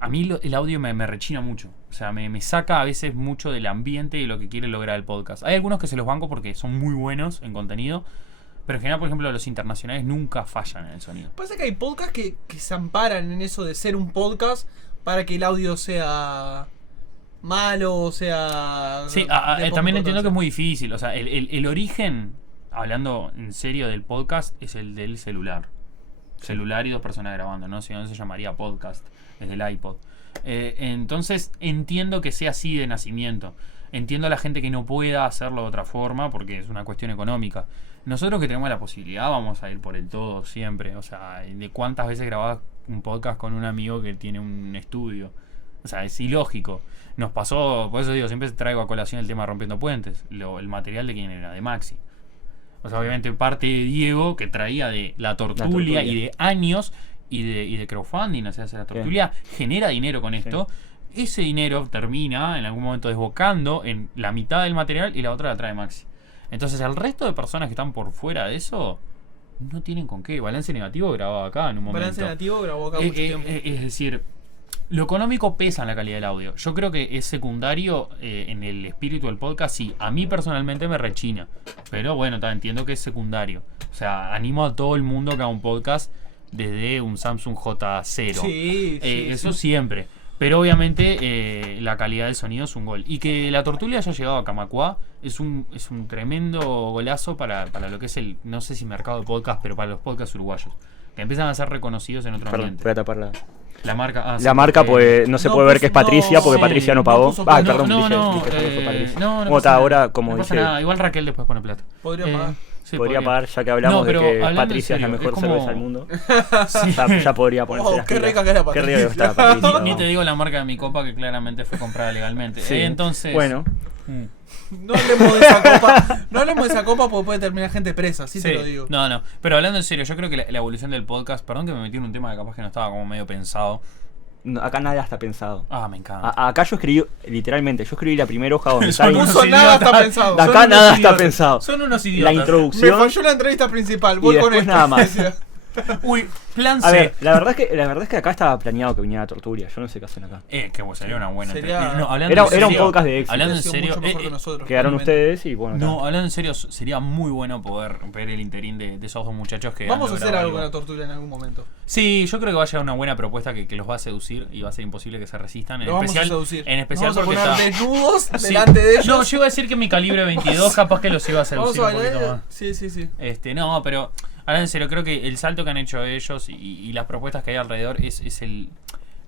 A mí el audio me rechina mucho. O sea, me saca a veces mucho del ambiente y de lo que quiere lograr el podcast. Hay algunos que se los banco porque son muy buenos en contenido. Pero en general, por ejemplo, los internacionales nunca fallan en el sonido. Pasa que hay podcasts que se amparan en eso de ser un podcast para que el audio sea malo, o sea... Sí, de poca también entiendo que importancia. es muy difícil. O sea, el origen, hablando en serio del podcast, es el del celular. Celular y 2 personas grabando, ¿no? Si no, se llamaría podcast, desde el iPod. Entonces, entiendo que sea así de nacimiento. Entiendo a la gente que no pueda hacerlo de otra forma porque es una cuestión económica. Nosotros que tenemos la posibilidad vamos a ir por el todo siempre. O sea, de cuántas veces grabás un podcast con un amigo que tiene un estudio. O sea, es ilógico. Nos pasó, por eso digo, siempre traigo a colación el tema de Rompiendo Puentes. El material de quién era, de Maxi. O sea, obviamente parte de Diego, que traía de La Tortulia y de años y de crowdfunding. O sea, La Tortulia genera dinero con esto. Ese dinero termina en algún momento desbocando en la mitad del material y la otra la trae Maxi. Entonces el resto de personas que están por fuera de eso no tienen con qué. Balance Negativo grababa acá en un momento. Balance Negativo grabó acá mucho tiempo. Es decir, lo económico pesa en la calidad del audio. Yo creo que es secundario en el espíritu del podcast. Sí, a mí personalmente me rechina. Pero bueno, entiendo que es secundario. O sea, animo a todo el mundo que haga un podcast desde un Samsung J0. Sí, Eso siempre. Pero obviamente la calidad del sonido es un gol. Y que La Tortulia haya llegado a Camacuá es un tremendo golazo para lo que es el, no sé si mercado de podcast, pero para los podcasts uruguayos. Que empiezan a ser reconocidos en otro Perdón, ambiente. voy a tapar La marca, la marca, pues no se puede ver que es Patricia porque no, Patricia no no pagó. puso Ah, plata. perdón, no, dije no, que fue Patricia. no Como pasa está nada. ahora, como No pasa dice, nada. Igual Raquel después pone plata. Podría pagar. Sí, podría pagar, ya que hablamos No, pero de que hablando en Patricia es la serio, mejor es como- cerveza del mundo. Sí. Ya podría ponerse Oh, las qué pilas. rica que era Qué Patricia. rica que está Patricia. Ni te digo la marca de mi copa que claramente fue comprada legalmente. Sí. Entonces. Bueno, Mm. No hablemos de esa copa. No hablemos de esa copa porque puede terminar gente presa, así te lo digo. No. Pero hablando en serio, yo creo que la evolución del podcast, perdón que me metí en un tema que capaz que no estaba como medio pensado. No, acá nada está pensado. Ah, me encanta. Acá yo escribí, literalmente, yo escribí la primera hoja donde Son está. unos Puso nada está idiotas. pensado. Acá Son unos nada está idiotas. pensado. Son unos La idiotas. Me introducción. falló la entrevista principal, Y voy con después esto. nada más. Uy, plan A C. ver, la verdad es que acá estaba planeado que viniera Torturia. Yo no sé qué hacen acá. Que bueno, sería una buena Sería- entrevista. No, hablando Era en serio, un podcast de éxito. Hablando en Ha sido serio, mucho mejor que nosotros, Quedaron realmente. ustedes y bueno. acá. no, hablando en serio, sería muy bueno poder ver el interín de esos dos muchachos que Vamos a han hacer logrado algo con la tortura en algún momento. Sí, yo creo que va a llegar una buena propuesta que los va a seducir y va a ser imposible que se resistan. En Lo vamos a especial, seducir. en especial Vamos a porque poner está. desnudos Sí. delante de ellos. No, yo iba a decir que mi calibre 22 capaz que los iba a Vamos seducir a un poquito bailar. más. Sí. No, pero ahora en serio, creo que el salto que han hecho ellos y las propuestas que hay alrededor es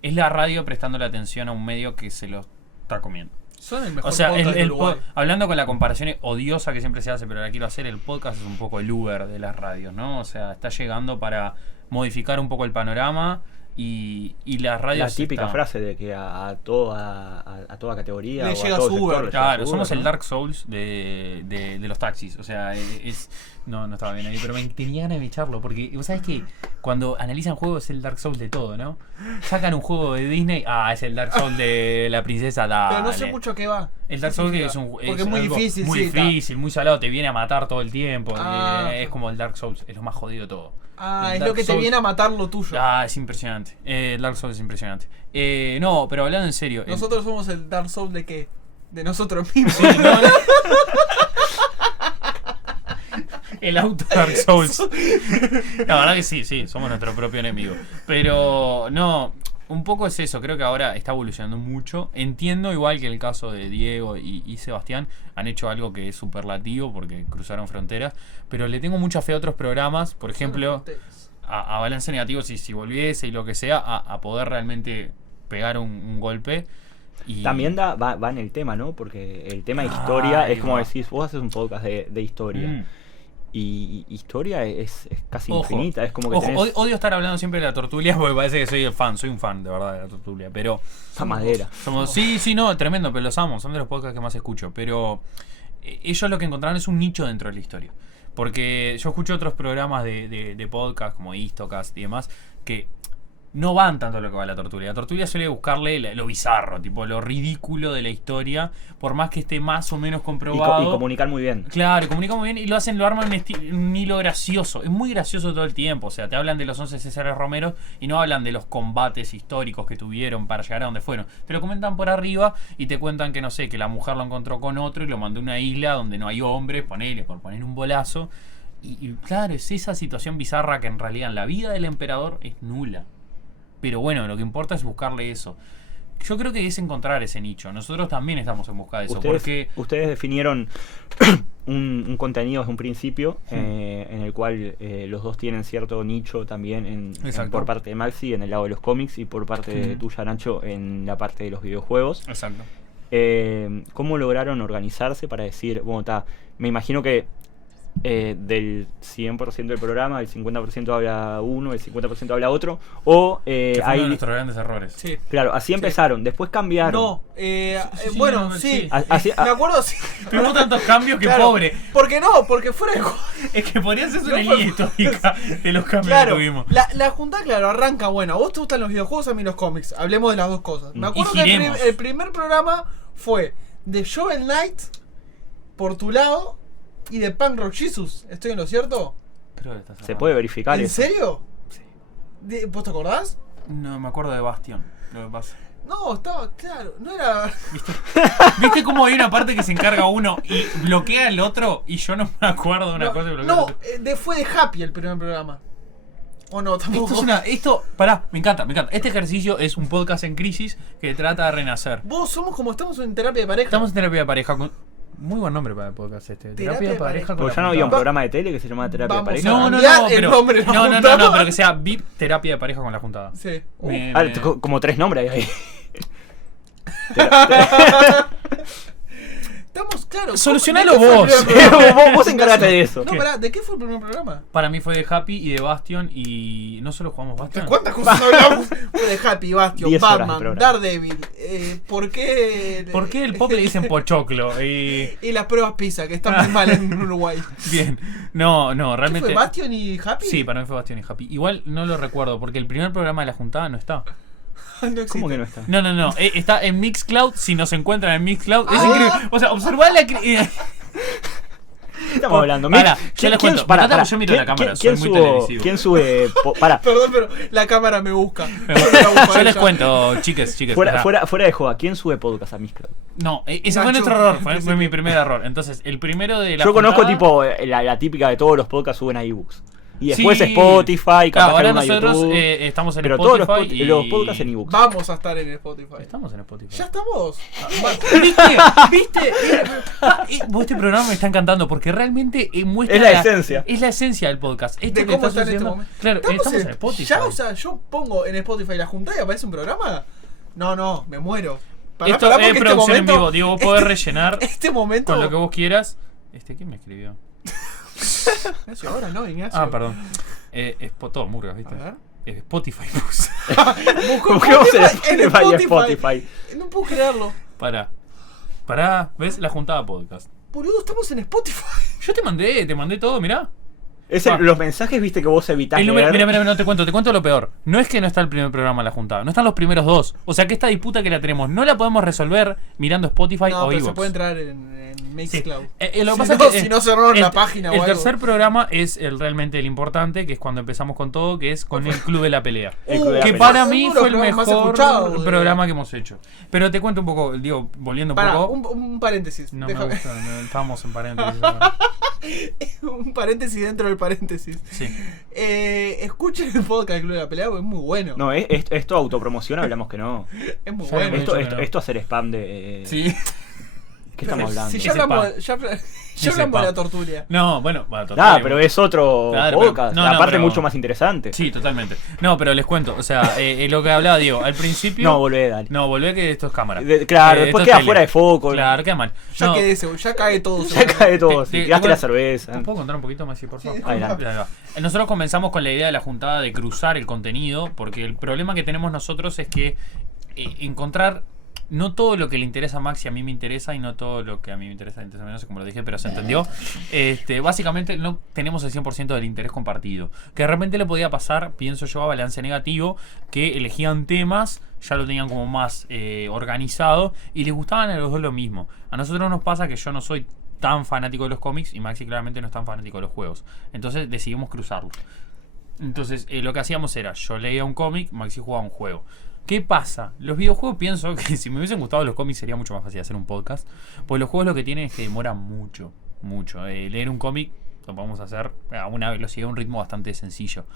la radio prestando la atención a un medio que se lo está comiendo. Son el mejor O sea, podcast de Uruguay. hablando con la comparación odiosa que siempre se hace, pero la quiero hacer, el podcast es un poco el Uber de las radios, ¿no? O sea, está llegando para modificar un poco el panorama y las radios... La típica están- frase de que a toda categoría Le o llega a todo su sector Uber. le llega Claro, su somos Uber, el ¿no? Dark Souls de los taxis. O sea, no estaba bien ahí, pero me tenía ganas de echarlo. Porque, vos sabés que cuando analizan juegos es el Dark Souls de todo, ¿no? Sacan un juego de Disney, es el Dark Souls de la princesa, dale. Pero no sé mucho qué va. El Dark Souls que es un Porque es muy algo difícil, muy sí, está. difícil, muy salado, te viene a matar todo el tiempo. Es Ah. como el Dark Souls, es lo más jodido de todo. Ah, El es Dark lo que te Souls- viene a matar lo tuyo. Es impresionante. El Dark Souls es impresionante. No, pero hablando en serio. Nosotros somos el Dark Souls de qué? De nosotros mismos. Sí, no. El auto Dark Souls. La verdad que sí, somos nuestro propio enemigo. Pero no, un poco es eso. Creo que ahora está evolucionando mucho. Entiendo, igual que el caso de Diego y Sebastián, han hecho algo que es superlativo porque cruzaron fronteras. Pero le tengo mucha fe a otros programas. Por ejemplo, a Balance Negativo, si volviese y lo que sea, a poder realmente pegar un golpe. Y También va en el tema, ¿no? Porque el tema de historia Ahí es como va. decís, vos haces un podcast de historia. Mm. Y historia es casi Ojo, infinita. Es como que ojo, tenés odio estar hablando siempre de la tortulia porque parece que soy un fan de verdad de la tortulia. Pero esa madera. sí, no, tremendo, pero los amo, son de los podcasts que más escucho. Pero ellos lo que encontraron es un nicho dentro de la historia. Porque yo escucho otros programas de podcast como Histocast y demás que no van tanto a lo que va la tortulia. La tortulia suele buscarle lo bizarro, tipo lo ridículo de la historia, por más que esté más o menos Y comprobado. comunicar muy bien. Claro, comunica muy bien y lo arman en un hilo gracioso. Es muy gracioso todo el tiempo. O sea, te hablan de los 11 Césares Romero y no hablan de los combates históricos que tuvieron para llegar a donde fueron. Te lo comentan por arriba y te cuentan que, no sé, que la mujer lo encontró con otro y lo mandó a una isla donde no hay hombres, ponele, por poner un bolazo. Y claro, es esa situación bizarra que en realidad en la vida del emperador es nula. Pero bueno, lo que importa es buscarle eso. Yo creo que es encontrar ese nicho. Nosotros también estamos en busca de eso. Ustedes definieron un contenido desde un principio en el cual los dos tienen cierto nicho también por parte de Maxi en el lado de los cómics y por parte de tuya, Nacho, en la parte de los videojuegos. Exacto. ¿Cómo lograron organizarse para decir, bueno, me imagino que del 100% del programa, el 50% habla uno, el 50% habla otro, o Que fue uno de hay... nuestros grandes errores. Sí. Claro, así empezaron, después cambiaron. No, bueno, sí. Así- Me acuerdo, sí. Tuvimos tantos cambios que Claro, pobre. Porque no, porque fuera de juego. Es que podría ser una No, línea histórica de los cambios Claro, que tuvimos. la junta, claro, arranca, bueno, a vos te gustan los videojuegos, a mí los cómics. Hablemos de las dos cosas. Me acuerdo Y que giremos. el primer programa fue de Shovel Knight, por tu lado, y de Punk Rock Jesus. ¿Estoy en lo cierto? Creo que estás Se hablando. puede verificar ¿En eso. serio? Sí. ¿Vos te acordás? No, me acuerdo de Bastion. Lo que pasa. No, estaba, claro, no era... ¿Viste cómo hay una parte que se encarga uno y bloquea al otro? Y yo no me acuerdo de una cosa y bloquea al No, otro. fue de Happy el primer programa. ¿O no? Tampoco. Pará, me encanta. Este ejercicio es un podcast en crisis que trata de renacer. Vos somos como estamos en terapia de pareja. Estamos en terapia de pareja con... Muy buen nombre para el podcast este. Terapia de pareja con Porque la ya no había un juntada. programa de tele que se llamaba Terapia de Vamos Pareja. a- No, cambiar el pero... nombre de la No, juntada. pero que sea VIP Terapia de pareja con la juntada. Sí. Como 3 nombres ahí. claro. Solucionalo ¿de qué fue el vos. primer programa? Vos encárgate de eso. No, pará, ¿de qué fue el primer programa? Para mí fue de Happy y de Bastion y no solo jugamos ¿De Bastion. cuántas cosas hablamos? Fue de Happy, Bastion, 10 horas de Batman, programa. Daredevil. ¿Por qué? ¿Por qué el pop le dicen pochoclo? Y las pruebas PISA, que están muy mal en Uruguay. Bien. No, ¿Qué realmente. fue, Bastion y Happy? Sí, para mí fue Bastion y Happy. Igual no lo recuerdo porque el primer programa de la juntada no está. No existe. ¿Cómo que no está? No. Está en Mixcloud. Si nos encuentran en Mixcloud, es Ah. increíble. O sea, observá la. Estamos hablando. Pará, yo les cuento. Pará, yo miro la cámara, soy muy televisivo. ¿Quién sube? Pará. Perdón, pero la cámara me busca. Yo les cuento, chiques. Fuera, pará. fuera de joda, ¿quién sube podcast a Mixcloud? No, ese fue Nacho, nuestro error. en Fue principio. mi primer error. Entonces, el primero de la. Yo conozco juntada- tipo la típica de todos los podcasts suben a ebooks. Y después Sí. Spotify, capaz Claro, que ahora alguno a nosotros YouTube. estamos en Pero todos Spotify. los podcasts en ebooks. Vamos a estar en Spotify. Estamos en Spotify. Ya estamos. ¿Viste? Vos este programa me está encantando porque realmente muestra. Es la esencia. Es la esencia del podcast. Esto ¿De que cómo está está en este sucediendo- momento? Claro, estamos en Spotify. Ya, o sea, yo pongo en Spotify la juntada y aparece un programa. No, me muero. Pará, Esto pará, es porque producción momento- en vivo. Digo, vos podés rellenar Este momento. con lo que vos quieras. ¿Quién me escribió? Ignacio, ahora no, Ignacio. Ah, perdón. Es todo murgas, ¿viste? A ver. Spotify puse. Busquemos en En Spotify y Spotify. No puedo creerlo. Pará, ¿ves? La juntada podcast. Boludo, estamos en Spotify. Yo te mandé todo, mirá. Los mensajes, viste, que vos evitás El número, leer. mira, no te cuento lo peor. No es que no está el primer programa de la juntada, no están los primeros dos. O sea que esta disputa que la tenemos no la podemos resolver mirando Spotify No, o pero se iVoox. puede entrar en Sí. Mixcloud. Lo que Si pasa no- es que si no cerraron el- la página o El algo. tercer programa es realmente el importante, que es cuando empezamos con todo, que es con el Club de la Pelea. El Club de la Que Pelea. para mí Uno de los fue el programas más mejor escuchados de- programa que hemos hecho. Pero te cuento un poco, digo, volviendo un Pará, poco. un paréntesis. No Déjame- me gusta, estábamos en paréntesis. un paréntesis dentro del paréntesis. Sí. Escuchen el podcast del Club de la Pelea, porque es muy bueno. No, esto autopromoción, hablamos que no. Es muy Ya bueno. me- Esto hacer spam de. Sí. ¿Qué estamos hablando? Si Ese ya hablamos, pan. ya Ese hablamos de pan. la tortulia. No, bueno, Pero es otro Claro, podcast. pero- no, aparte, pero- mucho más interesante. Sí, totalmente. No, pero les cuento, o sea, lo que hablaba Diego, al principio. No, volvé, dale. No, volvé que esto es cámara. Claro, Esto después es queda tele. fuera de foco. Claro, queda mal. Ya No, ya cae todo. Ya cae todo. Te- Tiraste te- la cerveza. ¿Te puedo contar un poquito más, por favor? Sí, Adelante. Ahí va. Nosotros comenzamos con la idea de la juntada de cruzar el contenido, porque el problema que tenemos nosotros es que encontrar no todo lo que le interesa a Maxi a mí me interesa y no todo lo que a mí me interesa, no sé cómo lo dije, pero se entendió. Básicamente no tenemos el 100% del interés compartido. Que de repente le podía pasar, pienso yo, a Balance Negativo, que elegían temas, ya lo tenían como más organizado y les gustaban a los dos lo mismo. A nosotros nos pasa que yo no soy tan fanático de los cómics y Maxi claramente no es tan fanático de los juegos. Entonces decidimos cruzarlo. Entonces lo que hacíamos era, yo leía un cómic, Maxi jugaba un juego. ¿Qué pasa? Los videojuegos, pienso que si me hubiesen gustado los cómics sería mucho más fácil hacer un podcast. Pues los juegos lo que tienen es que demoran mucho. Leer un cómic lo podemos hacer a una velocidad, a un ritmo bastante sencillo.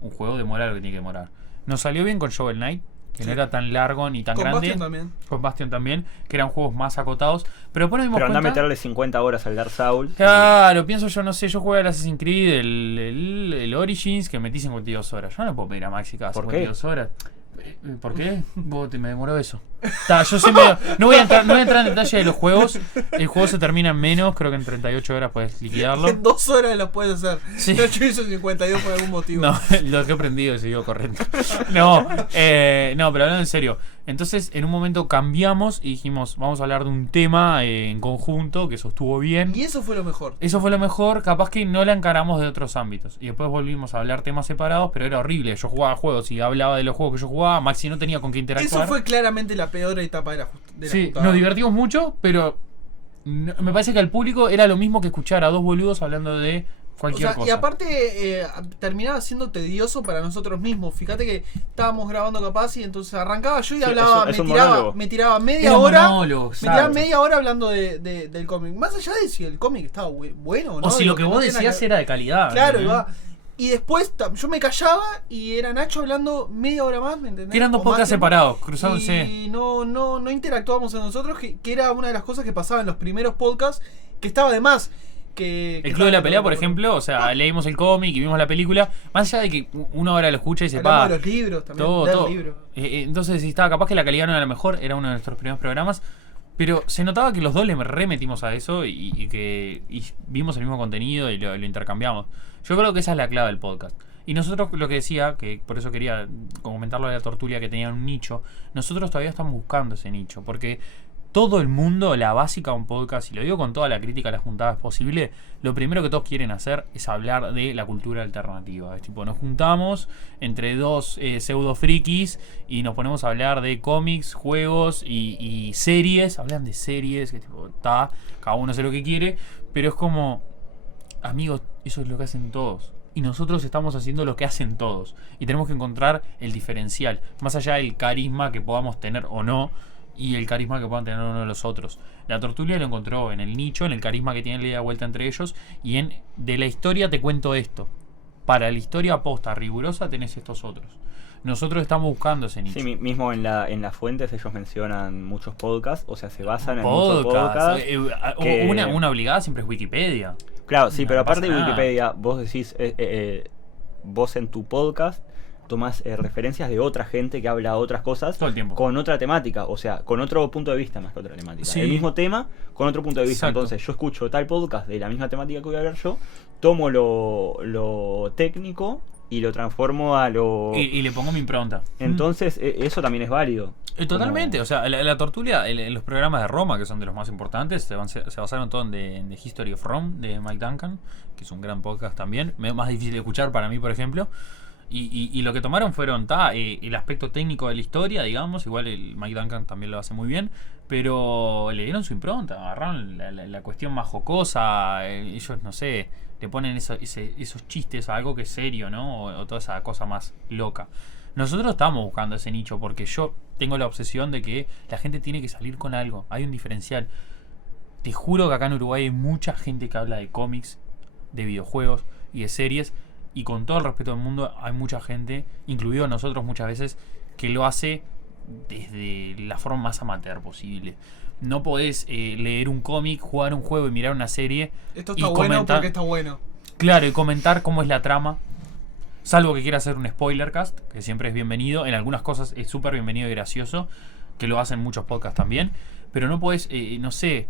Un juego demora lo que tiene que demorar. Nos salió bien con Shovel Knight, que no era tan largo ni tan Con grande. Bastion también. Con Bastion también, que eran juegos más acotados. Pero después nos dimos Pero anda a cuenta... meterle 50 horas al Dark Souls. Claro, pienso yo, no sé, yo jugué al Assassin's Creed, el Origins, que metí 52 horas. Yo no puedo pedir a Maxi cada ¿Por qué? 52 horas. ¿Por qué? Me demoró eso. Yo sé medio, no voy a entrar en detalle de los juegos. El juego se termina en menos, creo que en 38 horas puedes liquidarlo. En 2 horas lo puedes hacer. Sí. Yo hice 52 por algún motivo. No, lo que he aprendido y sigo corriendo. No, pero hablando en serio. Entonces, en un momento cambiamos y dijimos, vamos a hablar de un tema en conjunto, que eso estuvo bien. Y eso fue lo mejor. Eso fue lo mejor, capaz que no la encaramos de otros ámbitos. Y después volvimos a hablar temas separados, pero era horrible. Yo jugaba juegos y hablaba de los juegos que yo jugaba, Maxi no tenía con qué interactuar. Eso fue claramente la peor etapa de la Sí, juntada. nos divertimos mucho, pero me parece que al público era lo mismo que escuchar a dos boludos hablando de O cualquier sea, cosa. y aparte terminaba siendo tedioso para nosotros mismos. Fíjate que estábamos grabando capaz y entonces arrancaba yo y Sí, hablaba, es un me, tiraba, monólogo. me tiraba media Era hora. monólogo, Me tiraba exacto. media hora hablando del cómic. Más allá de si el cómic estaba bueno o no. O si digo, lo que no vos tiene nada decías que- era de calidad. Claro, ¿entendés? iba. Y después yo me callaba y era Nacho hablando media hora más, ¿me entendés? Eran dos O más podcasts tiempo. separados, cruzándose. Y no interactuábamos en nosotros, que era una de las cosas que pasaba en los primeros podcasts, que estaba de más. El Club de la Pelea, por ejemplo, o sea, leímos el cómic y vimos la película. Más allá de que uno ahora lo escucha y se Hablamos pa. de los libros también. Todo, del todo. libro. Entonces, si estaba capaz que la calidad no era la mejor, era uno de nuestros primeros programas. Pero se notaba que los dos le remetimos a eso y que vimos el mismo contenido y lo intercambiamos. Yo creo que esa es la clave del podcast. Y nosotros, lo que decía, que por eso quería comentarlo de la Tortulia, que tenía un nicho, nosotros todavía estamos buscando ese nicho, porque todo el mundo, la básica de un podcast, y lo digo con toda la crítica a las juntadas posible, lo primero que todos quieren hacer es hablar de la cultura alternativa. Es tipo, nos juntamos entre dos pseudo frikis y nos ponemos a hablar de cómics, juegos y series. Hablan de series, que tipo, cada uno hace lo que quiere, pero es como, amigos, eso es lo que hacen todos. Y nosotros estamos haciendo lo que hacen todos. Y tenemos que encontrar el diferencial. Más allá del carisma que podamos tener o no. Y el carisma que puedan tener uno de los otros. La Tortulia lo encontró en el nicho, en el carisma que tienen la ida vuelta entre ellos. Y en de la historia te cuento esto. Para la historia posta, rigurosa, tenés estos otros. Nosotros estamos buscando ese nicho. Sí, mismo en las fuentes ellos mencionan muchos podcasts, o sea, se basan en muchos podcasts. Una obligada siempre es Wikipedia. Claro, sí, pero aparte de pasa nada. Wikipedia, vos decís, vos en tu podcast tomás referencias de otra gente que habla otras cosas Todo el tiempo. con otra temática, o sea, con otro punto de vista más que otra temática. Sí. El mismo tema con otro punto de vista. Exacto. Entonces, yo escucho tal podcast de la misma temática que voy a hablar yo, tomo lo técnico y lo transformo a lo... Y le pongo mi impronta. Entonces, eso también es válido. Totalmente, o sea, la Tortulia, los programas de Roma, que son de los más importantes, se basaron todo en The History of Rome, de Mike Duncan, que es un gran podcast también, más difícil de escuchar para mí, por ejemplo. Y lo que tomaron fueron el aspecto técnico de la historia, digamos, igual el Mike Duncan también lo hace muy bien, pero le dieron su impronta, agarraron la cuestión más jocosa, ellos, no sé, le ponen esos chistes a algo que es serio, ¿no? O toda esa cosa más loca. Nosotros estamos buscando ese nicho porque yo tengo la obsesión de que la gente tiene que salir con algo, hay un diferencial. Te juro que acá en Uruguay hay mucha gente que habla de cómics, de videojuegos y de series, y con todo el respeto del mundo hay mucha gente, incluido nosotros muchas veces, que lo hace desde la forma más amateur posible. No podés leer un cómic, jugar un juego y mirar una serie. Esto y está bueno comentar, porque está bueno. claro, y comentar cómo es la trama. Salvo que quiera hacer un spoilercast, que siempre es bienvenido. En algunas cosas es súper bienvenido y gracioso, que lo hacen muchos podcasts también. Pero no podés, no sé,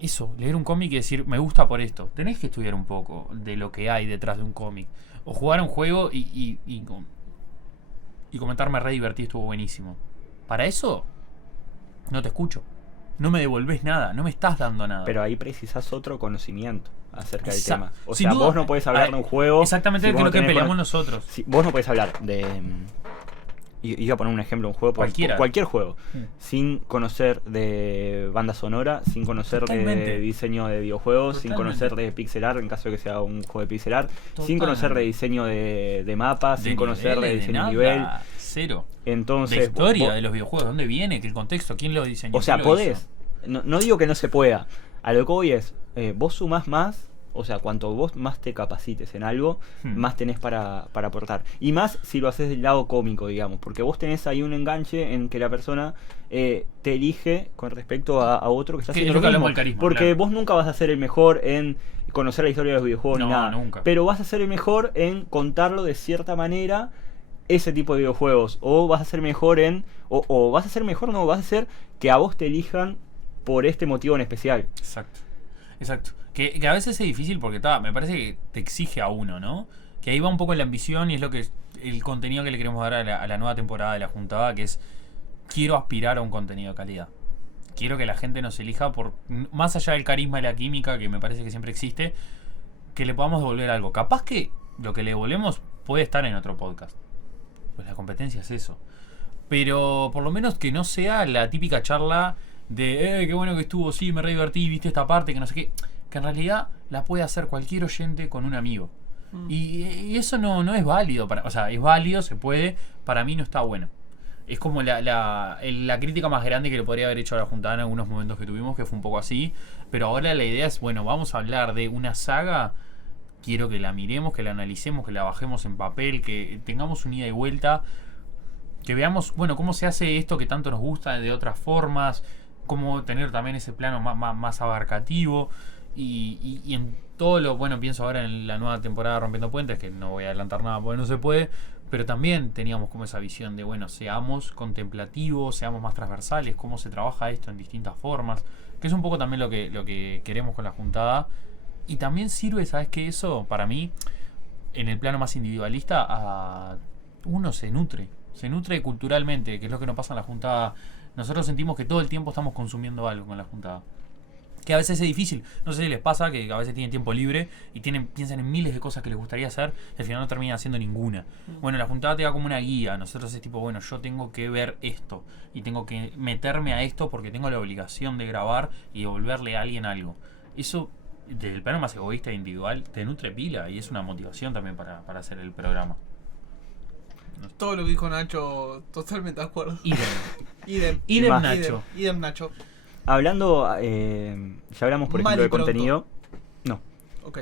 eso, leer un cómic y decir, me gusta por esto. Tenés que estudiar un poco de lo que hay detrás de un cómic. O jugar un juego y comentar, me re divertí, estuvo buenísimo. Para eso, no te escucho. No me devolvés nada, no me estás dando nada. Pero ahí precisás otro conocimiento acerca del Exacto. tema. O Sin sea, duda, vos no podés hablar de un juego. Exactamente, si vos que no lo que tenés peleamos nosotros. vos no podés hablar de... Iba a poner un ejemplo, un juego, Cualquiera. cualquier juego, sin conocer de banda sonora, sin conocer Totalmente. de diseño de videojuegos, sin Totalmente. conocer de pixel art, en caso de que sea un juego de pixel art, sin Totalmente. conocer de diseño de mapas, sin conocer de diseño de nada, nivel. Cero. Entonces, De historia vos- de los videojuegos, ¿dónde viene? ¿Qué el contexto? ¿Quién lo diseñó? o sea, ¿Quién lo hizo? podés. No digo que no se pueda. A lo que voy es, vos sumás más, o sea, cuanto vos más te capacites en algo, más tenés para aportar. Y más si lo haces del lado cómico, digamos, porque vos tenés ahí un enganche en que la persona te elige con respecto a otro que está Que haciendo es lo que lo mismo. hablamos del carisma, Porque claro. vos nunca vas a ser el mejor en conocer la historia de los videojuegos No, ni nada. nunca. Pero vas a ser el mejor en contarlo de cierta manera, ese tipo de videojuegos. O vas a ser mejor en... O vas a ser mejor, no, vas a ser que a vos te elijan por este motivo en especial. Exacto. Exacto. Que a veces es difícil porque me parece que te exige a uno, ¿no? Que ahí va un poco la ambición y es lo que el contenido que le queremos dar a la nueva temporada de la juntada, que es quiero aspirar a un contenido de calidad. Quiero que la gente nos elija por más allá del carisma y la química que me parece que siempre existe, que le podamos devolver algo. Capaz que lo que le devolvemos puede estar en otro podcast. Pues la competencia es eso. Pero por lo menos que no sea la típica charla de qué bueno que estuvo, sí, me re divertí, viste esta parte, que no sé qué. Que en realidad la puede hacer cualquier oyente con un amigo. Y eso no es válido. O sea, es válido, se puede. Para mí no está bueno. Es como la crítica más grande que le podría haber hecho a la Juntada en algunos momentos que tuvimos, que fue un poco así. Pero ahora la idea es, bueno, vamos a hablar de una saga. Quiero que la miremos, que la analicemos, que la bajemos en papel, que tengamos un ida y vuelta. Que veamos, bueno, cómo se hace esto que tanto nos gusta de otras formas. Cómo tener también ese plano más abarcativo. Y todo lo bueno, pienso ahora en la nueva temporada Rompiendo Puentes, que no voy a adelantar nada porque no se puede, pero también teníamos como esa visión de, bueno, seamos contemplativos, seamos más transversales, cómo se trabaja esto en distintas formas, que es un poco también lo que queremos con la juntada. Y también sirve, ¿sabes qué? Eso, para mí, en el plano más individualista, uno se nutre culturalmente, que es lo que nos pasa en la juntada. Nosotros sentimos que todo el tiempo estamos consumiendo algo con la juntada, que a veces es difícil. No sé si les pasa que a veces tienen tiempo libre y piensan en miles de cosas que les gustaría hacer y al final no terminan haciendo ninguna. Bueno, la juntada te da como una guía. Nosotros es tipo, bueno, yo tengo que ver esto y tengo que meterme a esto porque tengo la obligación de grabar y devolverle a alguien algo. Eso, desde el plano más egoísta e individual, te nutre pila y es una motivación también para hacer el programa. Todo lo que dijo Nacho, totalmente de acuerdo. Idem Más. Nacho. Idem Nacho. Hablando, ya hablamos por Mal ejemplo y de pronto. contenido. No. Ok.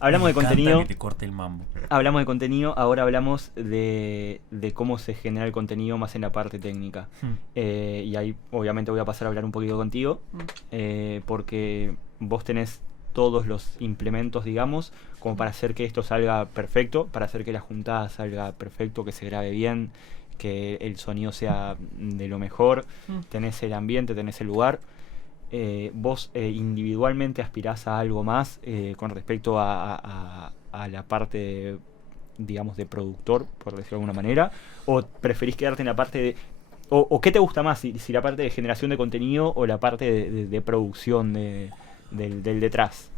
Hablamos de Me encanta contenido. que te corte el mambo. Hablamos de contenido, ahora hablamos de cómo se genera el contenido más en la parte técnica. Y ahí obviamente voy a pasar a hablar un poquito contigo, porque vos tenés todos los implementos, digamos, como para hacer que esto salga perfecto, para hacer que la juntada salga perfecto, que se grabe bien, que el sonido sea de lo mejor, tenés el ambiente, tenés el lugar. Vos individualmente aspirás a algo más con respecto a la parte, digamos, de productor, por decirlo de alguna manera, o preferís quedarte en la parte de... ¿O qué te gusta más? Si la parte de generación de contenido o la parte de producción del detrás.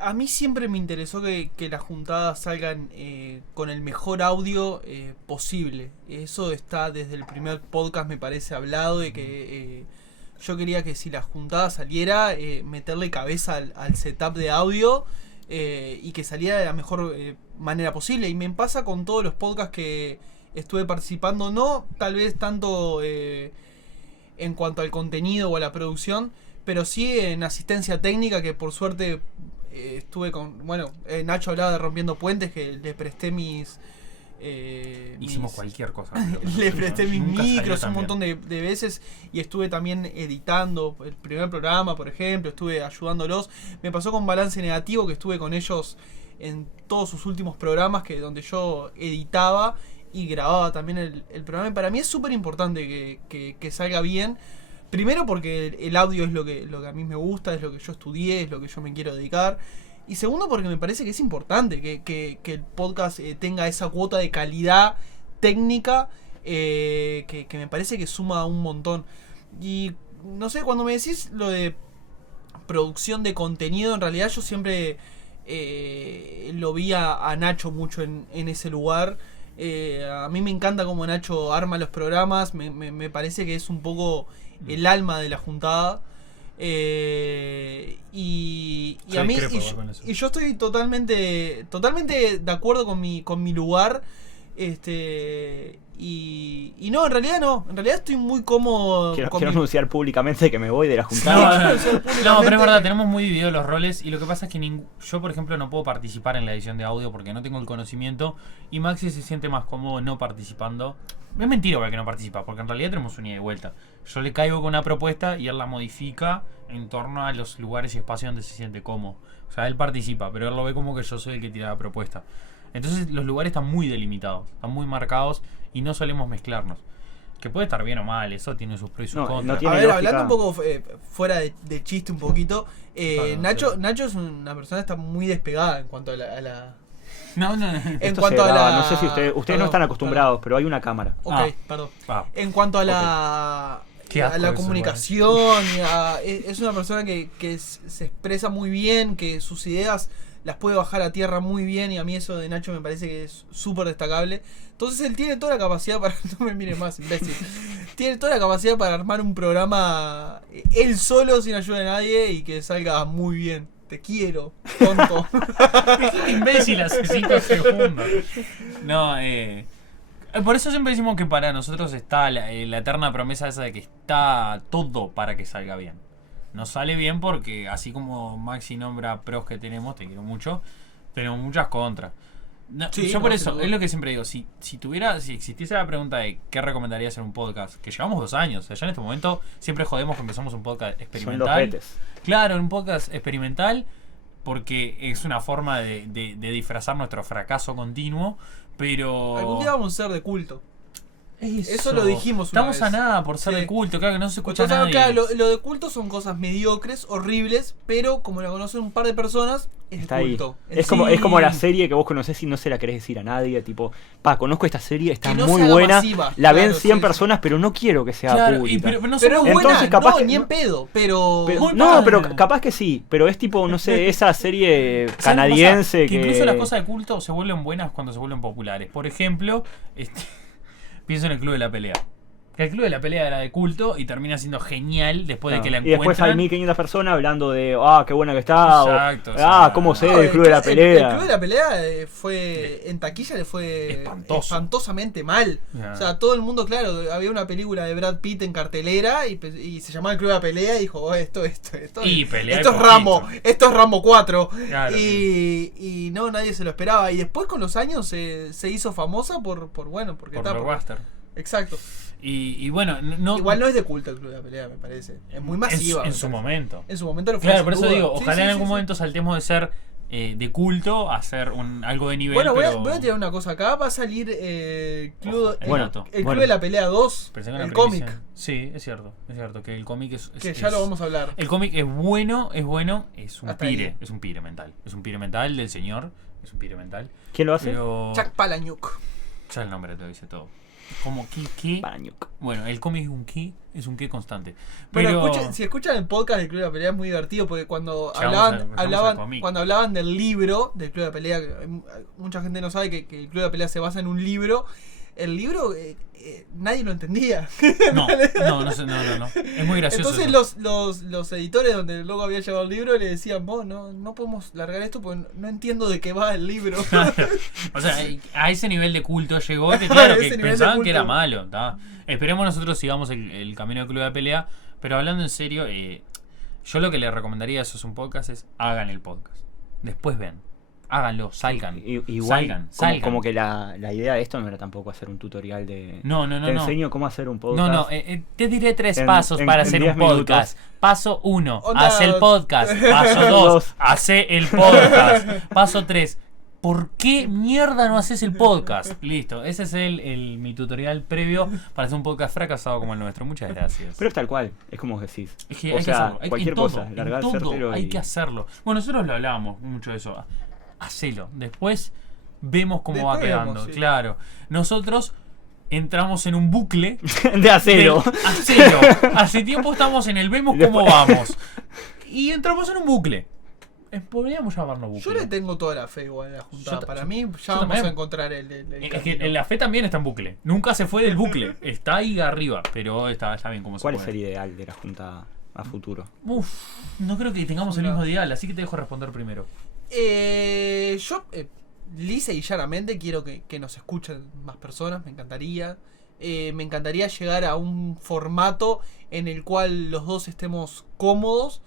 A mí siempre me interesó que las juntadas salgan con el mejor audio posible. Eso está desde el primer podcast, me parece, hablado de que yo quería que si la juntada saliera, meterle cabeza al setup de audio y que saliera de la mejor manera posible. Y me pasa con todos los podcasts que estuve participando, no tal vez tanto en cuanto al contenido o a la producción, pero sí en asistencia técnica, que por suerte estuve con... Bueno, Nacho hablaba de Rompiendo Puentes, que le presté Hicimos cualquier cosa. le presté mis Nunca salió micros tan un bien. montón de veces y estuve también editando el primer programa, por ejemplo, estuve ayudándolos. Me pasó con Balance Negativo, que estuve con ellos en todos sus últimos programas, donde yo editaba y grababa también el programa. Y para mí es súper importante que salga bien. Primero porque el audio es lo que a mí me gusta, es lo que yo estudié, es lo que yo me quiero dedicar. Y segundo porque me parece que es importante que el podcast tenga esa cuota de calidad técnica que me parece que suma un montón. Y no sé, cuando me decís lo de producción de contenido, en realidad yo siempre lo vi a Nacho mucho en ese lugar. A mí me encanta cómo Nacho arma los programas, me parece que es un poco el alma de la juntada. Y Yo a mí discrepo igual con eso. y yo estoy totalmente de acuerdo con mi lugar. Y no, en realidad estoy muy cómodo Quiero con mi- anunciar públicamente que me voy de la juntada. No, pero es verdad, tenemos muy divididos los roles y lo que pasa es que yo, por ejemplo, no puedo participar en la edición de audio porque no tengo el conocimiento y Maxi se siente más cómodo no participando. Es mentira igual que no participa, porque en realidad tenemos una ida y vuelta. Yo le caigo con una propuesta y él la modifica en torno a los lugares y espacios donde se siente cómodo. O sea, él participa, pero él lo ve como que yo soy el que tira la propuesta. Entonces los lugares están muy delimitados, están muy marcados y no solemos mezclarnos. Que puede estar bien o mal, eso tiene sus pros y sus No, contras. no A tiene ver, lógica. hablando un poco fuera de chiste un poquito, Claro, Nacho es una persona que está muy despegada en cuanto a la No. en Esto cuanto se a graba, la... no sé si ustedes no Perdón, están acostumbrados, pero hay una cámara. Ok, perdón. Ah, En cuanto a la... Qué a asco la eso, comunicación, es una persona que se expresa muy bien, que sus ideas las puede bajar a tierra muy bien, y a mí eso de Nacho me parece que es súper destacable. Entonces él tiene toda la capacidad para... No me mires más, imbécil. Tiene toda la capacidad para armar un programa él solo, sin ayuda de nadie, y que salga muy bien. Te quiero, tonto. Dijiste imbécil hace 5 segundos. No, por eso siempre decimos que para nosotros está la eterna promesa esa de que está todo para que salga bien. No sale bien porque, así como Maxi nombra pros que tenemos, te quiero mucho, tenemos muchas contras. No, Sí, yo por no, eso, sin duda. es lo que siempre digo, si existiese la pregunta de qué recomendaría hacer un podcast, que llevamos 2 años, o sea, ya en este momento siempre jodemos que empezamos un podcast Son los experimental. petes. Claro, un podcast experimental. porque es una forma de disfrazar nuestro fracaso continuo, pero... Algún día vamos a ser de culto. Eso lo dijimos una Estamos vez. a nada por ser Sí. de culto, claro que no se escucha Entonces, nadie. acá lo de culto son cosas mediocres, horribles, pero como la conocen un par de personas, es Está de ahí. culto. Es Sí. como la serie que vos conocés y no se la querés decir a nadie. Tipo, conozco esta serie, está Que no muy se haga buena. masiva. La ven Claro, 100 sí, personas, pero no quiero que sea Claro, pública. pero no Pero somos es buena, Entonces, capaz no, que- ni en pedo, pero... Muy No, mal. pero capaz que sí. Pero es tipo, no sé, esa serie ¿Sabes qué canadiense pasa? que... Incluso las cosas de culto se vuelven buenas cuando se vuelven populares. Por ejemplo, pienso en el Club de la Pelea. Que el Club de la Pelea era de culto y termina siendo genial después de que la Y después hay encuentran. 1500 personas hablando de, qué buena que está. Exacto, o, o sea, cómo sé No, del Club de la El Pelea. Club de la Pelea fue... En taquilla le fue Espantoso. espantosamente mal. Ya. O sea, todo el mundo, claro, había una película de Brad Pitt en cartelera y se llamaba El Club de la Pelea y dijo, esto Y pelea esto de es Rambo, poquito. esto es Rambo 4. Claro, y no, nadie se lo esperaba. Y después con los años se hizo famosa porque por está... blockbuster. Exacto. Y bueno, no, Igual no es de culto el Club de la Pelea, me parece. Es muy masiva. en me su parece. momento. En su momento lo fue. Claro, sin por eso duda. digo, Sí, ojalá sí, en sí, algún sí. momento saltemos de ser de culto a ser algo de nivel. Bueno, pero... voy a tirar una cosa acá. Va a salir Ojo, el Bueno, dato. el bueno. Club de la Pelea 2, Pensé que era el una cómic. primicia. Sí, es cierto, que el cómic Que ya lo vamos a hablar. El cómic es bueno, es un Hasta pire, ahí. es un pire mental. Es un pire mental del señor, es un pire mental. ¿Quién lo hace? Pero Chuck Palahniuk. ya el nombre te lo dice todo. Como qué. Parañuc. Bueno, el cómic es un qué constante. Pero Pero si escuchan el podcast del Club de la Pelea es muy divertido porque cuando Llegamos al cómic. cuando hablaban del libro del Club de la Pelea, que mucha gente no sabe que el Club de la Pelea se basa en un libro. El libro nadie lo entendía. no. Es muy gracioso. Entonces eso. los editores donde el loco había llevado el libro le decían, vos no podemos largar esto porque no entiendo de qué va el libro. O sea, a ese nivel de culto llegó que A claro, ese que nivel de pensaban culto. que era malo. ¿tá? Esperemos nosotros sigamos el camino del Club de la Pelea. Pero hablando en serio, yo lo que les recomendaría a esos un podcast es hagan el podcast. Después ven. Háganlo, salgan. Igual, salgan. como que la idea de esto no era tampoco hacer un tutorial de... No. Te enseño cómo hacer un podcast. No, te diré 3 En- pasos en- para en hacer 10 un podcast. Paso 1, Onda- haz el podcast. Paso 2, hace el podcast. Paso 3, ¿por qué mierda no haces el podcast? Listo, ese es mi tutorial previo para hacer un podcast fracasado como el nuestro. Muchas gracias. Pero es tal cual, es como vos decís. Es que o hay que sea, hacerlo. cualquier en todo, cosa, en largar, todo hacértelo hay y- que hacerlo. Bueno, nosotros lo hablábamos mucho de eso. Hacelo. Después vemos cómo va Después quedando. vemos, sí. Claro. Nosotros entramos en un bucle de acero. Acero. Hace tiempo estamos en el vemos cómo vamos. Y entramos en un bucle. Podríamos llamarlo bucle. Yo le tengo toda la fe igual a la juntada. Yo Para yo- mí yo ya vamos también. a encontrar el Es que camino. la fe también está en bucle. Nunca se fue del bucle. Está ahí arriba, pero está bien como se ¿Cuál puede. es el ideal de la junta a futuro? Uf, no creo que tengamos el No. mismo ideal, así que te dejo responder primero. Yo, lisa y llanamente, quiero que nos escuchen más personas, me encantaría. Me encantaría llegar a un formato en el cual los dos estemos cómodos.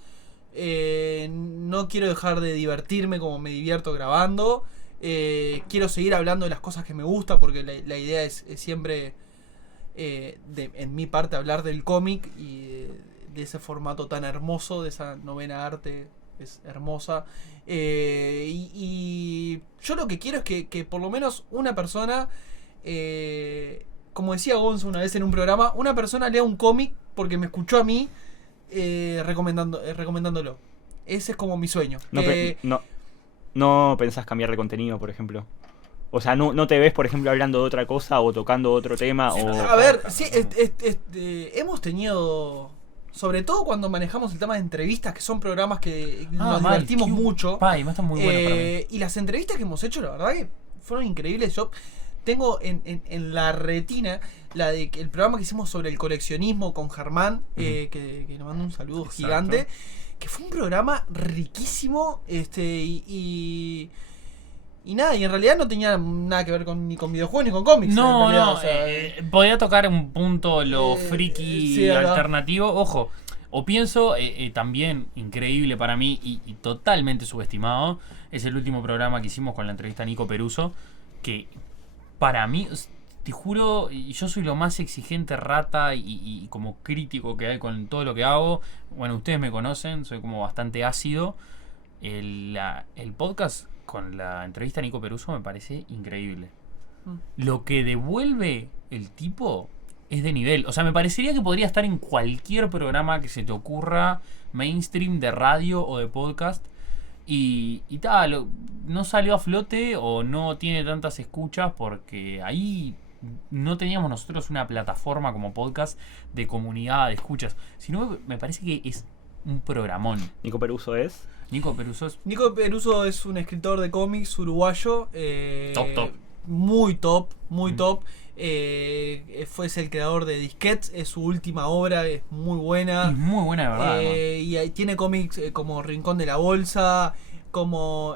No quiero dejar de divertirme como me divierto grabando. Quiero seguir hablando de las cosas que me gustan porque la idea es siempre, en mi parte, hablar del cómic y de ese formato tan hermoso, de esa novena arte es hermosa. Y yo lo que quiero es que por lo menos una persona, como decía Gonzo una vez en un programa, una persona lea un cómic porque me escuchó a mí recomendándolo. Ese es como mi sueño. No pensás cambiar de contenido, por ejemplo. O sea, no te ves, por ejemplo, hablando de otra cosa o tocando otro tema. O... A ver, sí, hemos tenido, sobre todo cuando manejamos el tema de entrevistas, que son programas que nos divertimos mucho. Y está muy bueno para mí. Y las entrevistas que hemos hecho, la verdad que fueron increíbles. Yo tengo en la retina el programa que hicimos sobre el coleccionismo con Germán, que le mando un saludo Exacto. gigante, que fue un programa riquísimo, y nada, y en realidad no tenía nada que ver ni con videojuegos ni con cómics. No, en realidad, no, o sea, podía tocar un punto lo friki sí, ¿verdad? alternativo. Ojo, o pienso también increíble para mí y totalmente subestimado, es el último programa que hicimos con la entrevista a Nico Peruso, que para mí, te juro, yo soy lo más exigente rata y como crítico que hay con todo lo que hago. Bueno, ustedes me conocen, soy como bastante ácido. el podcast con la entrevista a Nico Peruso me parece increíble. Lo que devuelve el tipo es de nivel. O sea, me parecería que podría estar en cualquier programa que se te ocurra, mainstream, de radio o de podcast. Y tal, no salió a flote o no tiene tantas escuchas porque ahí no teníamos nosotros una plataforma como podcast de comunidad de escuchas. Sino me parece que es un programón. Nico Peruso es. Nico Peruso es Nico Peruso es un escritor de cómics uruguayo. Top. Muy top, muy top. Fue el creador de Disquets, es su última obra, es muy buena. y muy buena de verdad. Y ahí tiene cómics como Rincón de la Bolsa, como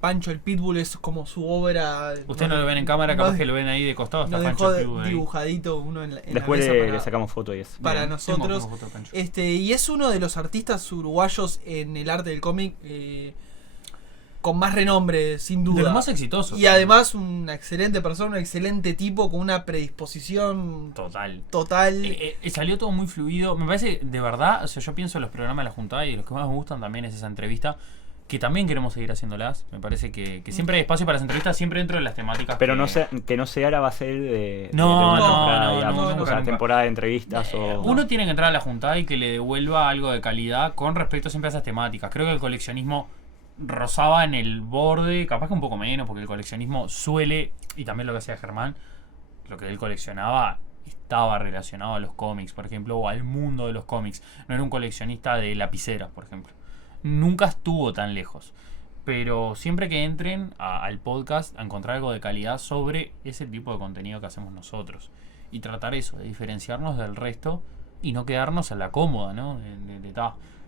Pancho el Pitbull, es como su obra. Ustedes no lo ven en cámara, capaz que lo ven ahí de costado. Está Nos Pancho dejó el Pitbull ahí. dibujadito uno en la Después mesa le sacamos foto y eso. para Bien, nosotros. tengo foto de Pancho. Y es uno de los artistas uruguayos en el arte del cómic con más renombre, sin duda. De los más exitosos. Y además una excelente persona, un excelente tipo con una predisposición Total. total. Salió todo muy fluido. Me parece, de verdad, o sea, yo pienso en los programas de la Juntada y los que más me gustan también es esa entrevista, que también queremos seguir haciéndolas. Me parece que siempre hay espacio para las entrevistas, siempre dentro de las temáticas. Pero que no sea la base de No, una no, temporada, no, digamos, nunca, o sea, nunca. temporada de entrevistas o... Uno tiene que entrar a la Juntada y que le devuelva algo de calidad con respecto siempre a esas temáticas. Creo que el coleccionismo rozaba en el borde, capaz que un poco menos, porque el coleccionismo suele, y también lo que hacía Germán, lo que él coleccionaba estaba relacionado a los cómics, por ejemplo, o al mundo de los cómics. No era un coleccionista de lapiceras, por ejemplo. Nunca estuvo tan lejos. Pero siempre que entren al podcast a encontrar algo de calidad sobre ese tipo de contenido que hacemos nosotros. Y tratar eso, de diferenciarnos del resto y no quedarnos en la cómoda, ¿no?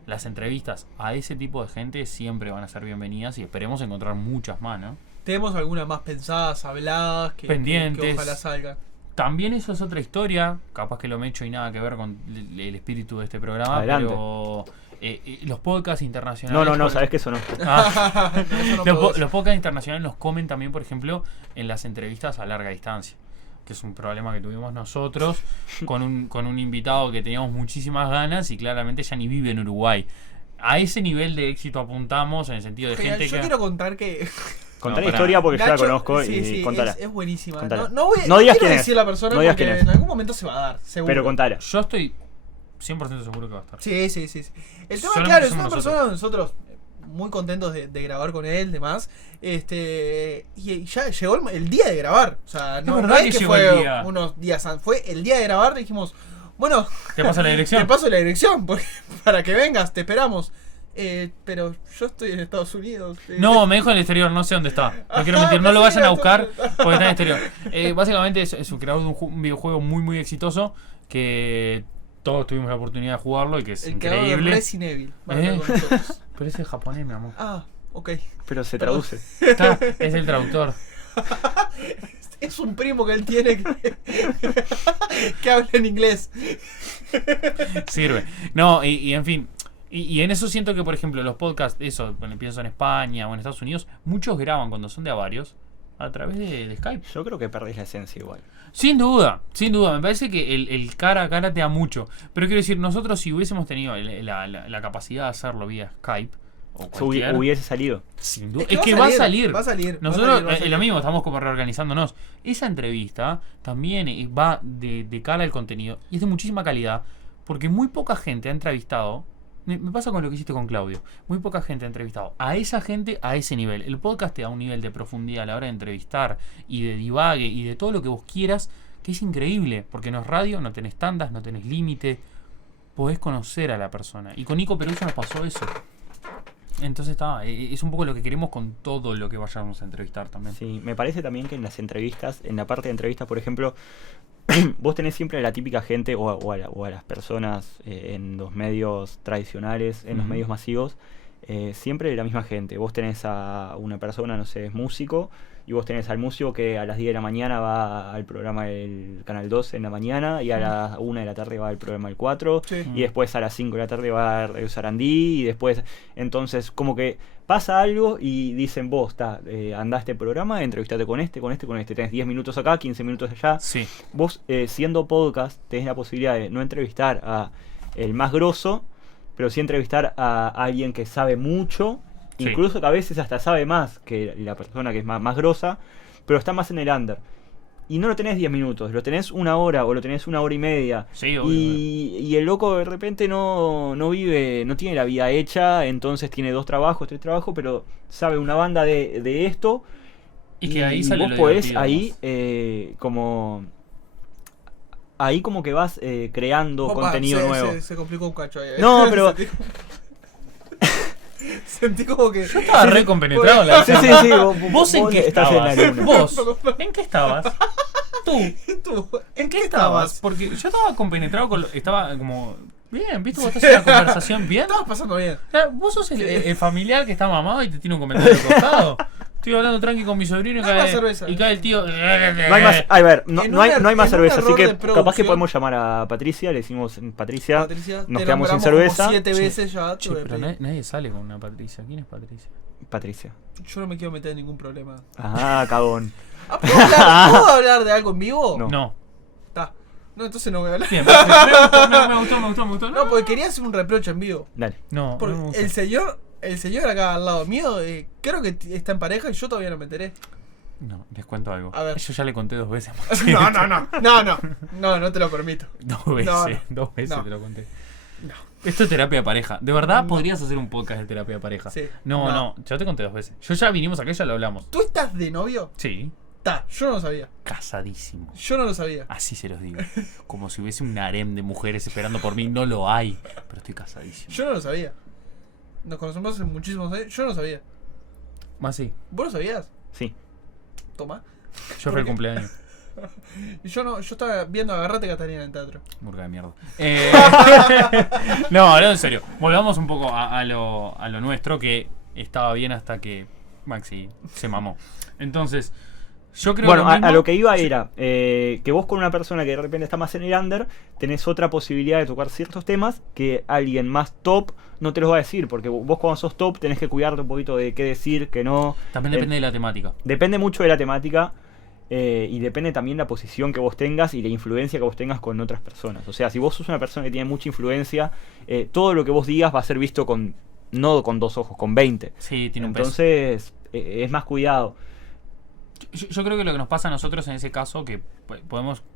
Las entrevistas a ese tipo de gente siempre van a ser bienvenidas y esperemos encontrar muchas más, ¿no? Tenemos algunas más pensadas, habladas, que Pendientes. ojalá salgan. También eso es otra historia, capaz que lo me echo y nada que ver con el espíritu de este programa, Adelante. pero los podcasts internacionales... No, sabes que eso no. Ah. Eso no puedo decir. Los podcasts internacionales nos comen también, por ejemplo, en las entrevistas a larga distancia, que es un problema que tuvimos nosotros con un invitado que teníamos muchísimas ganas y claramente ya ni vive en Uruguay. A ese nivel de éxito apuntamos en el sentido de Genial, gente yo que... quiero contar que Contar No, la pará. historia porque yo la Nacho- conozco sí, y sí, contala. es buenísima. Contala. No No digas quiero quién es. decir la persona No digas porque quién es. en algún momento se va a dar, seguro. Pero contala. Yo estoy 100% seguro que va a estar. Sí. El tema, Solamente claro, es somos una persona nosotros muy contentos de grabar con él, demás. Y ya llegó el día de grabar. O sea, no, verdad no es que que llegó el fue día. unos días antes. Fue el día de grabar, dijimos, bueno, ¿Te pasa la dirección? te paso la dirección para que vengas, te esperamos. Pero yo estoy en Estados Unidos. No, me dijo en el exterior, no sé dónde está. No quiero mentir, no lo vayan a buscar porque está en el exterior. Básicamente es un creador de un videojuego muy muy exitoso que todos tuvimos la oportunidad de jugarlo y que es el creador de increíble. Resident Evil. va a estar ¿Eh? con nosotros. Pero ese es japonés, mi amor. Ah, ok. Pero se Perdón. traduce. Es el traductor. Es un primo que él tiene que habla en inglés. Sirve. No, y en fin. Y en eso siento que, por ejemplo, los podcasts, eso, cuando pienso en España o en Estados Unidos, muchos graban cuando son de a varios a través de Skype. Yo creo que perdés la esencia igual. Sin duda. Me parece que el cara a cara te da mucho. Pero quiero decir, nosotros si hubiésemos tenido la capacidad de hacerlo vía Skype o cualquier, Hubiese salido. sin duda. Es Es que que va va a a salir, salir. va a salir, Nosotros, va a salir. lo mismo, estamos como reorganizándonos. Esa entrevista también va de cara al contenido y es de muchísima calidad porque muy poca gente ha entrevistado. Me pasa con lo que hiciste con Claudio. Muy poca gente ha entrevistado a esa gente a ese nivel. El podcast te da un nivel de profundidad a la hora de entrevistar y de divague y de todo lo que vos quieras, que es increíble. Porque no es radio, no tenés tandas, no tenés límite. Podés conocer a la persona. Y con Nico Peruso nos pasó eso. Entonces es un poco lo que queremos con todo lo que vayamos a entrevistar también. Sí, me parece también que en las entrevistas, en la parte de entrevistas, por ejemplo, vos tenés siempre a la típica gente o a las personas en los medios tradicionales, en los Ujú. medios masivos, siempre la misma gente. Vos tenés a una persona, no sé, es músico, y vos tenés al músico que a las 10 de la mañana va al programa del Canal 12 en la mañana, y a las 1 de la tarde va al programa del 4, Sí. y después a las 5 de la tarde va a Radio Sarandí, y después, entonces, como que pasa algo y dicen, vos, andá a este programa, entrevistate con este, tenés 10 minutos acá, 15 minutos allá. Sí. Vos, siendo podcast, tenés la posibilidad de no entrevistar a el más grosso, pero sí entrevistar a alguien que sabe mucho Sí. Incluso que a veces hasta sabe más que la persona que es más grosa, pero está más en el under. Y no lo tenés 10 minutos, lo tenés 1 hora o lo tenés 1 hora y media. Sí, obvio. Y el loco de repente no vive, no tiene la vida hecha, entonces tiene 2 trabajos, 3 trabajos, pero sabe una banda de esto. Y que ahí sale vos lo podés divertido, ahí ahí como que vas creando Opa, contenido nuevo. Se complicó un cacho ahí. No, pero Sentí como que. Yo estaba re compenetrado en la sí, ¿Vos en qué estás estabas? en la luna. ¿Vos? ¿En qué estabas? Tú. ¿Tú? ¿En qué estabas? Porque yo estaba compenetrado con estaba como... Bien, ¿viste? Vos estás en la conversación bien. Estabas pasando bien. O sea, vos sos el familiar que está mamado y te tiene un comentario al costado. Estoy hablando tranqui con mi sobrino y Dame más cae, cerveza. y cae el tío. No hay más, a ver, no hay en más un cerveza, así error que de capaz que producción. podemos llamar a Patricia, le decimos Patricia, Patricia, nos te quedamos sin nombramos cerveza. como 7 Sí. veces ya. te Che, voy a pero pedir. nadie sale con una Patricia. ¿Quién es Patricia? Patricia. Yo no me quiero meter en ningún problema. Ah, cagón. ¿Puedo hablar de algo en vivo? No. No. Está. No, entonces no voy a hablar. Bien, perfecto. Me gustó. No, porque quería hacer un reproche en vivo. Dale. No, Porque no me gusta. el señor acá al lado mío, creo que está en pareja y yo todavía no me enteré. No, les cuento algo. A ver. Yo ya le conté 2 veces. No, no te lo permito. 2 veces. No, no. 2 veces No. te lo conté. No. Esto es terapia de pareja. ¿De verdad No. podrías hacer un podcast de terapia de pareja? Sí. No, No. no, yo te conté 2 veces. Yo ya vinimos acá y ya lo hablamos. ¿Tú estás de novio? Sí. Yo no lo sabía. Casadísimo. Yo no lo sabía. Así se los digo. Como si hubiese un harem de mujeres esperando por mí. No lo hay. Pero estoy casadísimo. Yo no lo sabía. Nos conocemos hace muchísimos años. Yo no lo sabía. Más sí. ¿Vos lo sabías? Sí. Toma. Yo fui el cumpleaños. Y yo estaba viendo Agarrate Catarina en el teatro. Murga de mierda. No, en serio. Volvamos un poco a lo nuestro, que estaba bien hasta que Maxi se mamó. Entonces, yo creo Bueno, que a lo que iba era que vos con una persona que de repente está más en el under, tenés otra posibilidad de tocar ciertos temas que alguien más top no te los va a decir, porque vos cuando sos top tenés que cuidarte un poquito de qué decir, qué no. también depende de la temática. Depende mucho de la temática y depende también la posición que vos tengas y la influencia que vos tengas con otras personas. O sea, si vos sos una persona que tiene mucha influencia, todo lo que vos digas va a ser visto no con 2 ojos, con 20. Sí, tiene un peso. Entonces, es más cuidado. Yo creo que lo que nos pasa a nosotros en ese caso, que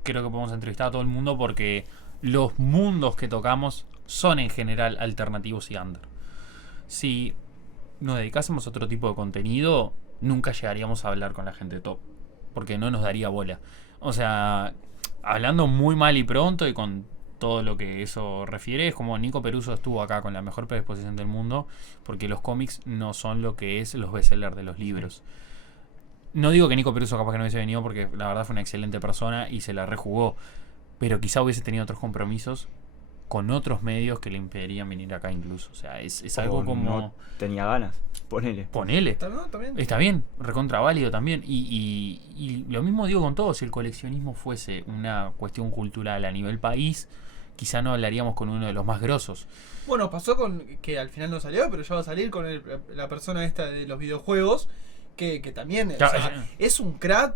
creo que podemos entrevistar a todo el mundo porque los mundos que tocamos son en general alternativos y under. Si nos dedicásemos a otro tipo de contenido, nunca llegaríamos a hablar con la gente top, porque no nos daría bola. O sea, hablando muy mal y pronto y con todo lo que eso refiere, es como Nico Peruso estuvo acá con la mejor predisposición del mundo, porque los cómics no son lo que es los bestsellers de los libros. No digo que Nico Peruso capaz que no hubiese venido, porque la verdad fue una excelente persona y se la rejugó, pero quizá hubiese tenido otros compromisos con otros medios que le impedirían venir acá incluso. O sea, es algo O como... no tenía ganas, ponele. Ponele. ¿También? Está bien, recontra válido también. Y lo mismo digo con todo, si el coleccionismo fuese una cuestión cultural a nivel país, quizá no hablaríamos con uno de los más grosos. Bueno, pasó con que al final no salió, pero ya va a salir con la persona esta de los videojuegos, que también Claro, o sea, es un crack,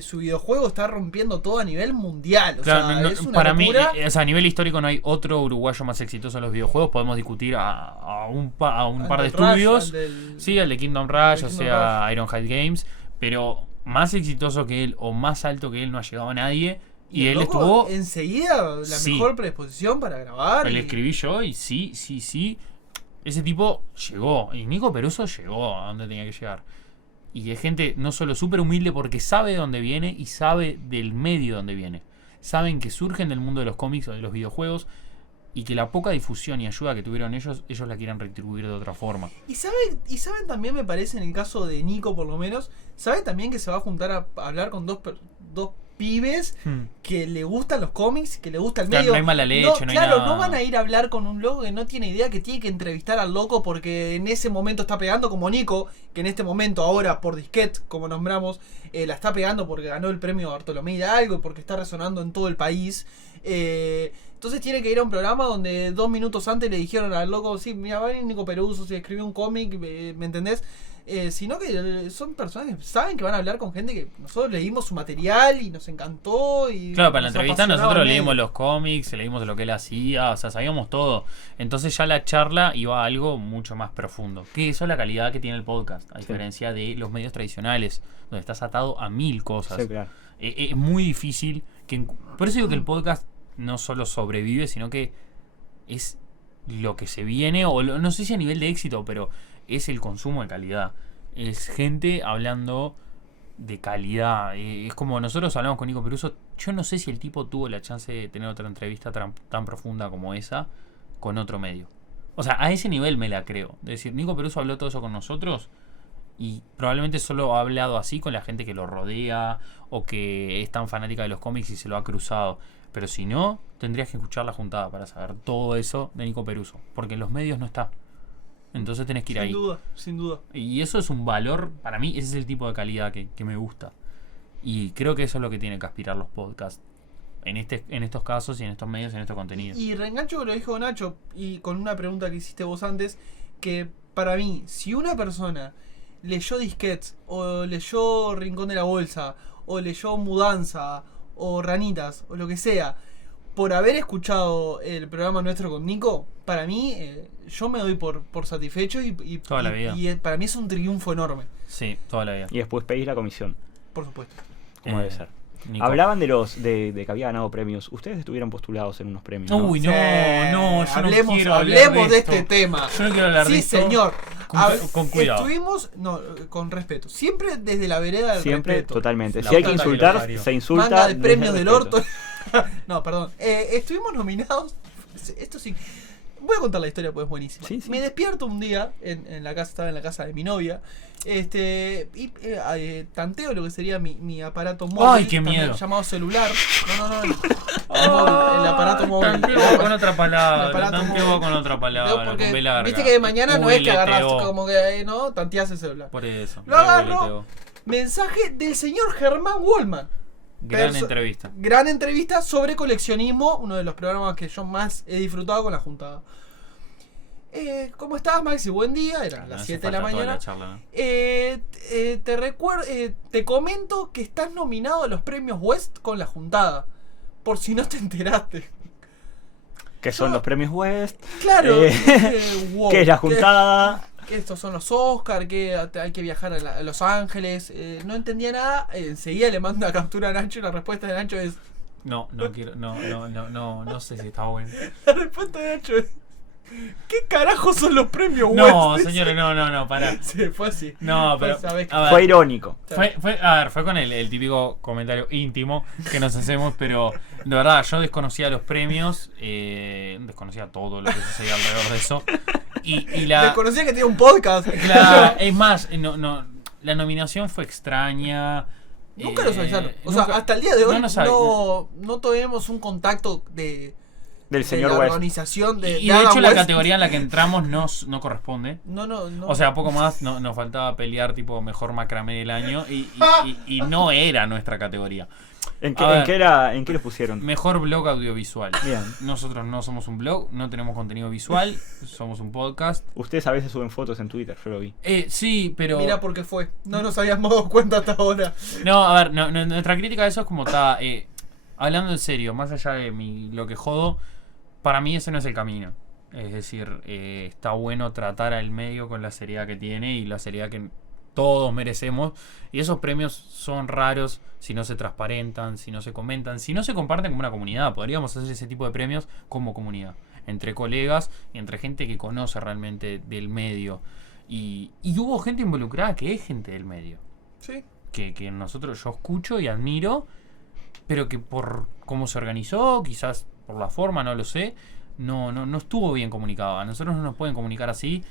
su videojuego está rompiendo todo a nivel mundial. O Claro, sea, no, es una para locura. mí, o sea, a nivel histórico no hay otro uruguayo más exitoso en los videojuegos. Podemos discutir a un par de Al del Rush, estudios. al del- Sí, el de Kingdom Rush, el o Kingdom sea, Ironhide Games. Pero más exitoso que él o más alto que él no ha llegado a nadie. Y el él loco estuvo... enseguida la Sí. mejor predisposición para grabar. Le y- escribí yo y sí. Ese tipo llegó. Y Nico Peruso llegó a donde tenía que llegar. Y es gente no solo súper humilde porque sabe de dónde viene y sabe del medio donde viene. Saben que surgen del mundo de los cómics o de los videojuegos y que la poca difusión y ayuda que tuvieron ellos la quieren retribuir de otra forma. Y saben también, me parece, en el caso de Nico por lo menos, saben también que se va a juntar a hablar con dos pibes que le gustan los cómics, que le gusta el Claro, medio. no hay mala leche, no hay claro, nada. no van a ir a hablar con un loco que no tiene idea, que tiene que entrevistar al loco porque en ese momento está pegando, como Nico, que en este momento ahora por disquete, como nombramos, la está pegando porque ganó el premio Bartolomé de algo y porque está resonando en todo el país. Entonces tiene que ir a un programa donde 2 minutos antes le dijeron al loco, sí, mira, va a venir Nico Peruso, si escribió un cómic, ¿me entendés? sino que son personas que saben que van a hablar con gente que nosotros leímos su material y nos encantó. Y Claro, para la nos entrevista apasionaba nosotros el medio. leímos los cómics, leímos lo que él hacía, o sea, sabíamos todo. Entonces ya la charla iba a algo mucho más profundo. Que eso es la calidad que tiene el podcast, a diferencia de los medios tradicionales, donde estás atado a 1000 cosas. Sí, claro. Es muy difícil. Por eso digo que el podcast no solo sobrevive, sino que es lo que se viene, o no sé si a nivel de éxito, pero es el consumo de calidad. Es gente hablando de calidad. Es como nosotros hablamos con Nico Peruso. Yo no sé si el tipo tuvo la chance de tener otra entrevista tan profunda como esa con otro medio. O sea, a ese nivel me la creo. Es decir, Nico Peruso habló todo eso con nosotros y probablemente solo ha hablado así con la gente que lo rodea o que es tan fanática de los cómics y se lo ha cruzado. Pero si no, tendrías que escuchar la juntada para saber todo eso de Nico Peruso. Porque en los medios no está. Entonces tenés que ir ahí. Sin duda, sin duda. Y eso es un valor, para mí, ese es el tipo de calidad que me gusta. Y creo que eso es lo que tienen que aspirar los podcasts. En estos casos y en estos medios, en estos contenidos. Y reengancho con lo que dijo Nacho, y con una pregunta que hiciste vos antes, que para mí, si una persona leyó Disquets, o leyó Rincón de la Bolsa, o leyó Mudanza, o Ranitas, o lo que sea, por haber escuchado el programa nuestro con Nico, para mí, yo me doy por satisfecho Toda la vida. y para mí es un triunfo enorme, Sí, toda la vida. Y después pedís la comisión, por supuesto. como debe ser. Nico. Hablaban de que había ganado premios. ¿Ustedes estuvieron postulados en unos premios? ¿no? Uy, no, yo hablemos, no quiero hablemos hablar de esto. este tema. Yo no quiero hablar de Sí, esto. señor. Con cuidado. Estuvimos, no, con respeto. Siempre desde la vereda del Siempre, respeto. totalmente. La Si hay que puta que lo insultar, parió. se insulta. Manga de desde premios el del respeto. orto. No, perdón. Estuvimos nominados. Esto sí. Voy a contar la historia porque es buenísima. Sí, sí. Me despierto un día en la casa, estaba en la casa de mi novia. Y tanteo lo que sería mi aparato móvil. Ay, qué también miedo. llamado celular. No. El aparato móvil. Tanteo con otra El palabra. aparato Tanteo móvil. con otra palabra. Porque Con B larga. viste que de mañana no es que agarras ULTO. como que no tanteas el celular. Por eso. Lo agarro. ULTO. Mensaje del señor Germán Wallman. Gran Perso- entrevista. Gran entrevista sobre coleccionismo, uno de los programas que yo más he disfrutado con la juntada. ¿Cómo estás, Maxi? Buen día, eran No las hace 7 de la falta toda mañana. charla, ¿no? Te comento que estás nominado a los premios West con la juntada. Por si no te enteraste. Que son los premios West. Claro. Wow, Que es la juntada. que estos son los Oscar, que hay que viajar a Los Ángeles. No entendía nada. Enseguida le mando una captura a Nacho y la respuesta de Nacho es... No quiero. No sé si está bueno. La respuesta de Nacho es... ¿Qué carajos son los premios No, West? señores, no, pará. Sí, fue así. No, pero. Pues, sabés que- a ver, Fue irónico. fue con el típico comentario íntimo que nos hacemos, pero de verdad, yo desconocía los premios, desconocía todo lo que sucedía alrededor de eso. Y la. Desconocía que tenía un podcast. Es más, la nominación fue extraña. Nunca nos avisaron. O sea, nunca- hasta el día de hoy no nos avisaron. no tuvimos un contacto Del de señor la West. organización de Y de Adam hecho, la West. categoría en la que entramos no corresponde. No. O sea, poco más nos faltaba pelear tipo mejor macramé del año y no era nuestra categoría. ¿En A ver. qué lo pusieron? Mejor blog audiovisual. Bien. Nosotros no somos un blog, no tenemos contenido visual, somos un podcast. Ustedes a veces suben fotos en Twitter, yo lo vi. Sí, pero... Mira por qué fue. No nos habíamos dado cuenta hasta ahora. No, a ver, nuestra crítica de eso es como está... hablando en serio, más allá de lo que jodo, para mí ese no es el camino. Es decir, está bueno tratar al medio con la seriedad que tiene y la seriedad que todos merecemos. Y esos premios son raros si no se transparentan, si no se comentan, si no se comparten como una comunidad. Podríamos hacer ese tipo de premios como comunidad, entre colegas y entre gente que conoce realmente del medio. Y hubo gente involucrada que es gente del medio. Sí. Que yo escucho y admiro, pero que por cómo se organizó, quizás por la forma, no lo sé, no estuvo bien comunicado. A nosotros no nos pueden comunicar así.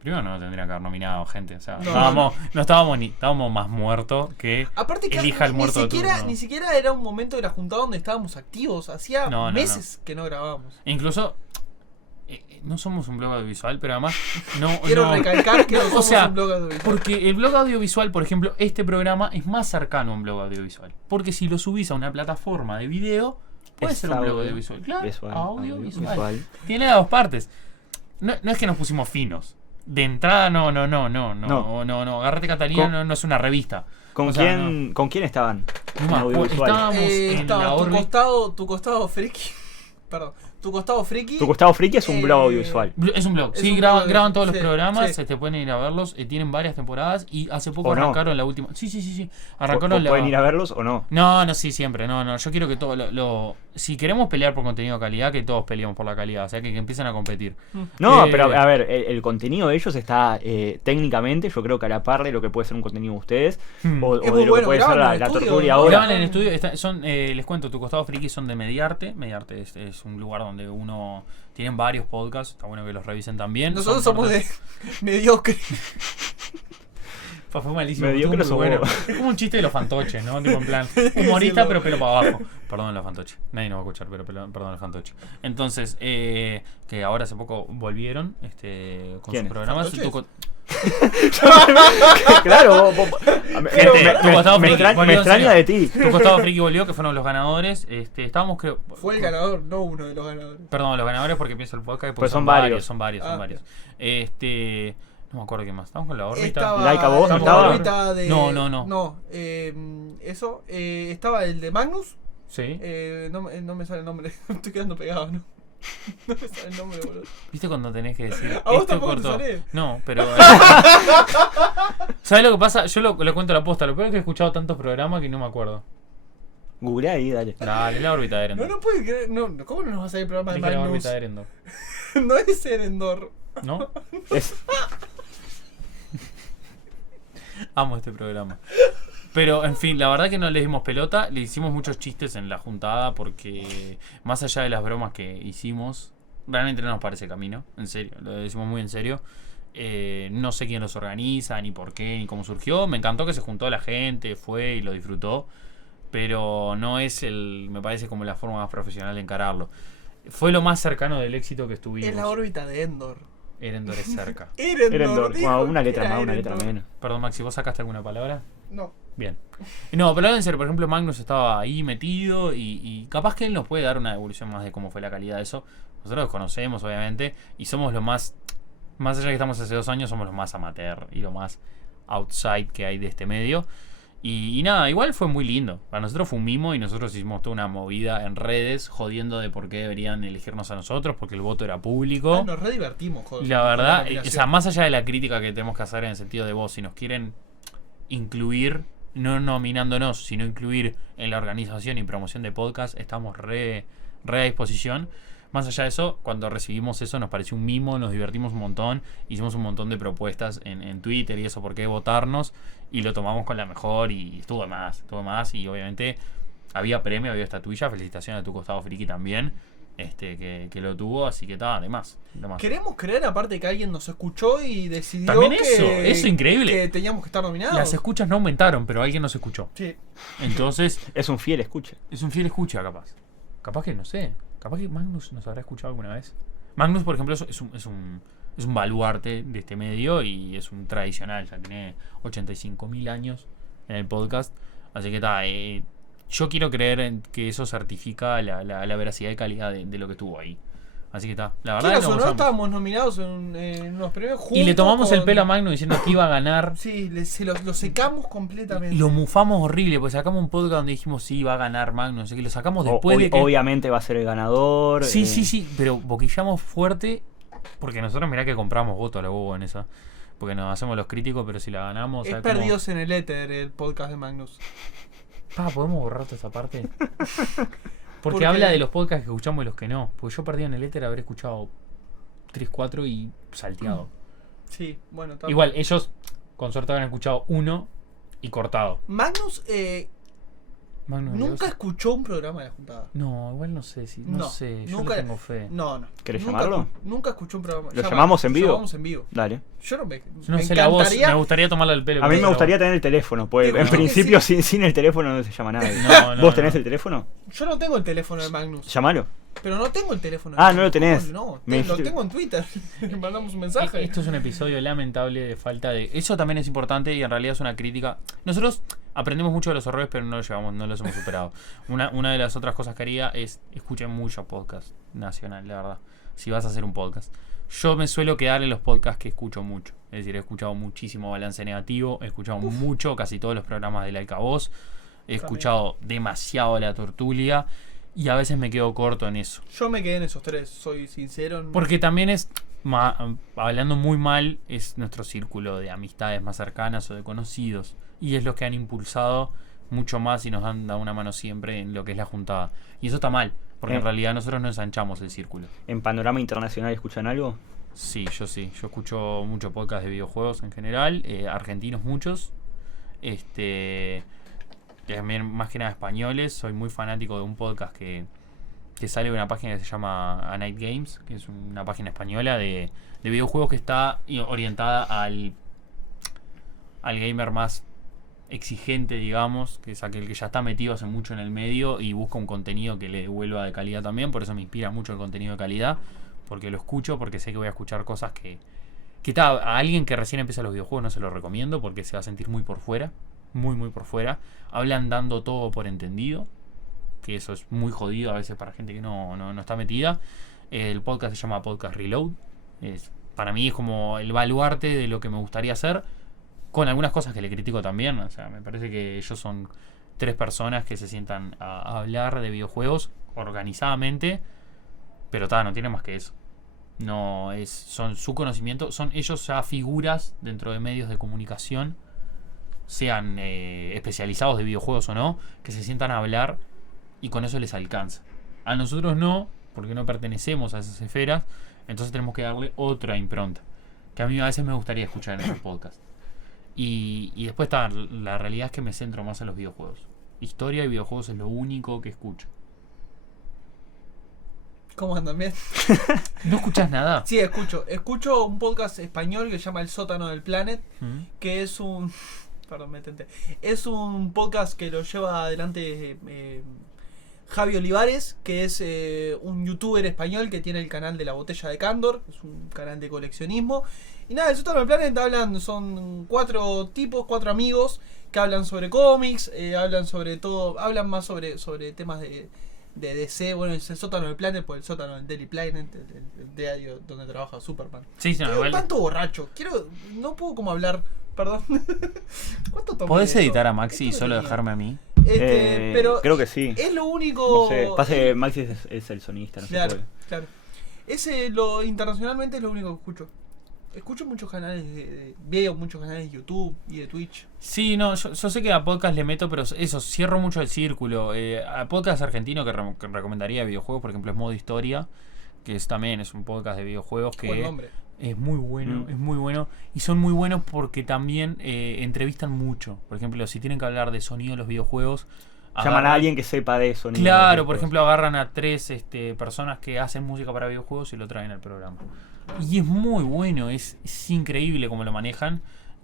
Primero no nos tendrían que haber nominado, gente. O sea, No. estábamos más muertos que Aparte que elija el muerto de turno. ni siquiera era un momento de la juntada donde estábamos activos. Hacía No. meses que no grabábamos. E incluso no somos un blog audiovisual, pero además no. Quiero no- recalcar que no o somos sea, un blog audiovisual. Porque el blog audiovisual, por ejemplo, este programa es más cercano a un blog audiovisual. Porque si lo subís a una plataforma de video, puede Es ser un blog audio- audiovisual. Claro, visual, audiovisual. audiovisual. Tiene las dos partes. No es que nos pusimos finos. De entrada, no. Agarrate Catalina no es una revista. ¿Con O sea, quién estaban? No me acuerdo. Audiovisual. Estábamos en Estaba la órbita. tu costado friki. Perdón. Tu costado friki. Tu costado friki es un blog audiovisual. Es un blog. Es Sí, un graban, blog, graban todos sí, los programas. sí. Te pueden ir a verlos. Tienen varias temporadas. Y hace poco ¿O no? arrancaron la última. Sí. Arrancaron la. ¿Pueden ir a verlos o no? No, sí, siempre. No. Yo quiero que todo si queremos pelear por contenido de calidad, que todos peleemos por la calidad. O sea, que empiecen a competir. No, pero a ver, el contenido de ellos está técnicamente, yo creo que a la par de lo que puede ser un contenido de ustedes, o Es de muy lo que bueno, puede ser graban en la estudio, torturia ¿no? ahora. Graban en estudio. Les cuento, Tu Costado Friki son de Mediarte. Mediarte es un lugar donde uno. Tienen varios podcasts. Está bueno que los revisen también. Nosotros Son somos de podcasts- mediocre. Fue malísimo. Mediocre estuvo muy sos bueno. vos. Es como un chiste de los fantoches, ¿no? Tipo en plan, humorista Sí, pero pelo para abajo. Perdón los fantoches. Nadie nos va a escuchar, pero perdón los fantoches. Entonces, que ahora hace poco volvieron con ¿Quiénes? sus programas. ¿Fantoches? Claro, Gente, Tu Costado me Friki, volvió, en extraña serio. de ti. Tu Costado Friki volvió, que fueron los ganadores. Estábamos, creo. Fue el ganador, no uno de los ganadores. Perdón, los ganadores porque pienso el podcast. Porque Pues son varios. Son varios. Ah. No me acuerdo qué más. Estamos con la órbita. Laika, ¿vos la estaba? órbita de- No. No, eso. Estaba el de Magnus. Sí. No me sale el nombre. Estoy quedando pegado, ¿no? No me sale el nombre, boludo. ¿Viste cuando tenés que decir? ¿A vos esto tampoco te corto? sale? No, pero. ¿Sabes lo que pasa? Yo le cuento la posta. Lo peor es que he escuchado tantos programas que no me acuerdo. Google ahí, dale. Dale, la órbita de Erendor. No puede creer. No, ¿cómo no nos va a salir el programa de Dije la Magnus? órbita de Erendor. No es Erendor. ¿No? Es, Amo este programa. Pero, en fin, la verdad que no le dimos pelota. Le hicimos muchos chistes en la juntada porque, más allá de las bromas que hicimos, realmente no nos parece camino. En serio, lo decimos muy en serio. No sé quién los organiza, ni por qué, ni cómo surgió. Me encantó que se juntó la gente, fue y lo disfrutó. Pero no es me parece como la forma más profesional de encararlo. Fue lo más cercano del éxito que estuvimos. Es la órbita de Endor. Erendor es cerca. Erendor. dijo Bueno, una que letra era más, una letra Erendor. menos. Perdón, Maxi, ¿vos sacaste alguna palabra? No. Bien. No, pero en serio, por ejemplo, Magnus estaba ahí metido y capaz que él nos puede dar una evolución más de cómo fue la calidad de eso. Nosotros los conocemos, obviamente, y somos lo más allá de que estamos hace 2 años, somos los más amateur y lo más outside que hay de este medio. Y nada, igual fue muy lindo. Para nosotros fue un mimo y nosotros hicimos toda una movida en redes jodiendo de por qué deberían elegirnos a nosotros, porque el voto era público. Nos re divertimos, joder. Y la verdad, Con la o sea, más allá de la crítica que tenemos que hacer en el sentido de vos, si nos quieren incluir, no nominándonos, sino incluir en la organización y promoción de podcast, estamos re a disposición. Más allá de eso, cuando recibimos eso nos pareció un mimo, nos divertimos un montón, hicimos un montón de propuestas en Twitter y eso, por qué votarnos, y lo tomamos con la mejor y estuvo de más, y obviamente había premio, había estatuilla, felicitaciones a Tu Costado Friki también, que lo tuvo, así que estaba de más. Queremos creer, aparte, que alguien nos escuchó y decidió También que, eso es increíble. que teníamos que estar nominados. Las escuchas no aumentaron, pero alguien nos escuchó. Sí. Entonces, Es un fiel escucha. es un fiel escucha, capaz. Capaz que, no sé. Capaz que Magnus nos habrá escuchado alguna vez. Magnus, por ejemplo, es un baluarte de este medio y es un tradicional. Ya tiene 85.000 años en el podcast. Así que está. Yo quiero creer en que eso certifica la veracidad y calidad de lo que estuvo ahí. Así que está. La verdad Quieras que o nos no, gozamos. estábamos nominados en unos premios juntos. Y le tomamos el con- pelo a Magnus diciendo que iba a ganar. Sí, lo secamos completamente. Y lo mufamos horrible, porque sacamos un podcast donde dijimos sí, va a ganar Magnus. Así que lo sacamos después de que. Obviamente va a ser el ganador. Sí, pero boquillamos fuerte. Porque nosotros mirá que compramos voto a la bobo en esa. Porque nos hacemos los críticos, pero si la ganamos. Es ¿sabes cómo? Perdidos en el éter, el podcast de Magnus. ¿Podemos borrar toda esa parte? Porque ¿Por habla qué? de los podcasts que escuchamos y los que no. Porque yo perdí en el éter haber escuchado 3, 4 y salteado. Sí, bueno, está. Igual, ellos con suerte habrán escuchado 1 y cortado. Magnus Magnus nunca Veloso. escuchó un programa de la juntada. No, igual no sé si. No, sé, yo nunca le tengo fe. No. ¿Querés Nunca llamarlo? Nunca escuchó un programa. ¿Lo llamamos en vivo? Llamamos en vivo. Dale. Yo no me. No me sé la voz, encantaría- me gustaría tomarla del pelo. A mí pero- me gustaría tener el teléfono, pues Te en juro que principio sí. sin el teléfono no se llama nadie. No, ¿Vos tenés no. el teléfono? Yo no tengo el teléfono de Magnus. Llamalo. Pero no tengo el teléfono. Ah, no lo tenés. No, Me lo dijiste- tengo en Twitter. Le mandamos un mensaje. Esto es un episodio lamentable de falta de. Eso también es importante y en realidad es una crítica. Nosotros aprendemos mucho de los errores, pero no los llevamos, no los hemos superado. Una de las otras cosas que haría es escuchen mucho podcast nacional, la verdad. Si vas a hacer un podcast. Yo me suelo quedar en los podcasts que escucho mucho. Es decir, he escuchado muchísimo Balance Negativo, he escuchado mucho, casi todos los programas de Like a Voz, he escuchado demasiado La Tortulia y a veces me quedo corto en eso. Yo me quedé en esos tres, soy sincero. Porque también es, hablando muy mal, es nuestro círculo de amistades más cercanas o de conocidos. Y es los que han impulsado mucho más y nos han dado una mano siempre en lo que es la juntada. Y eso está mal, porque en realidad nosotros no ensanchamos el círculo. ¿En Panorama Internacional escuchan algo? Sí. Yo escucho mucho podcast de videojuegos en general, argentinos muchos, también más que nada españoles. Soy muy fanático de un podcast que sale de una página que se llama A Night Games, que es una página española de videojuegos que está orientada al gamer más exigente, digamos, que es aquel que ya está metido hace mucho en el medio y busca un contenido que le devuelva de calidad también. Por eso me inspira mucho el contenido de calidad, porque lo escucho, porque sé que voy a escuchar cosas que a alguien que recién empieza los videojuegos no se lo recomiendo, porque se va a sentir muy por fuera, muy por fuera. Hablan dando todo por entendido, que eso es muy jodido a veces para gente que no está metida. El podcast se llama Podcast Reload. Para mí es como el baluarte de lo que me gustaría hacer, con algunas cosas que le critico también. O sea, me parece que ellos son 3 personas que se sientan a hablar de videojuegos organizadamente, pero no tiene más que eso. Son su conocimiento, son ellos ya figuras dentro de medios de comunicación, sean especializados de videojuegos o no, que se sientan a hablar y con eso les alcanza. A nosotros no, porque no pertenecemos a esas esferas, entonces tenemos que darle otra impronta, que a mí a veces me gustaría escuchar en esos podcasts. Y después la realidad es que me centro más en los videojuegos. Historia y videojuegos es lo único que escucho. ¿Cómo andan bien? ¿No escuchás nada? Sí, escucho un podcast español que se llama El Sótano del Planet, que es un... Perdón, me tenté. Es un podcast que lo lleva adelante Javi Olivares, que es un youtuber español que tiene el canal de La Botella de Candor, es un canal de coleccionismo. Y nada, El Sótano del Planet son 4 amigos que hablan sobre cómics, hablan sobre todo, hablan más sobre temas de DC. Bueno, es El Sótano del Planet, por el sótano del Daily Planet, el diario donde trabaja Superman. Sí, Estoy tanto borracho, no puedo como hablar, perdón. ¿Cuánto tomé? ¿Podés editar a Maxi y solo dejarme a mí? Pero creo que sí. es lo único. No sé, pase Maxi es el sonista, no claro, se puede. Claro. Internacionalmente es lo único que escucho. Escucho muchos canales veo muchos canales de YouTube y de Twitch. Sí, yo sé que a podcast le meto, pero eso, cierro mucho el círculo. A podcast argentino que recomendaría de videojuegos, por ejemplo, es Modo Historia, que también es un podcast de videojuegos que buen nombre. Es muy bueno, es muy bueno. Y son muy buenos porque también entrevistan mucho. Por ejemplo, si tienen que hablar de sonido de los videojuegos, llaman a alguien que sepa de eso. Claro, por ejemplo, agarran a 3 personas que hacen música para videojuegos y lo traen al programa. Y es muy bueno, es increíble cómo lo manejan.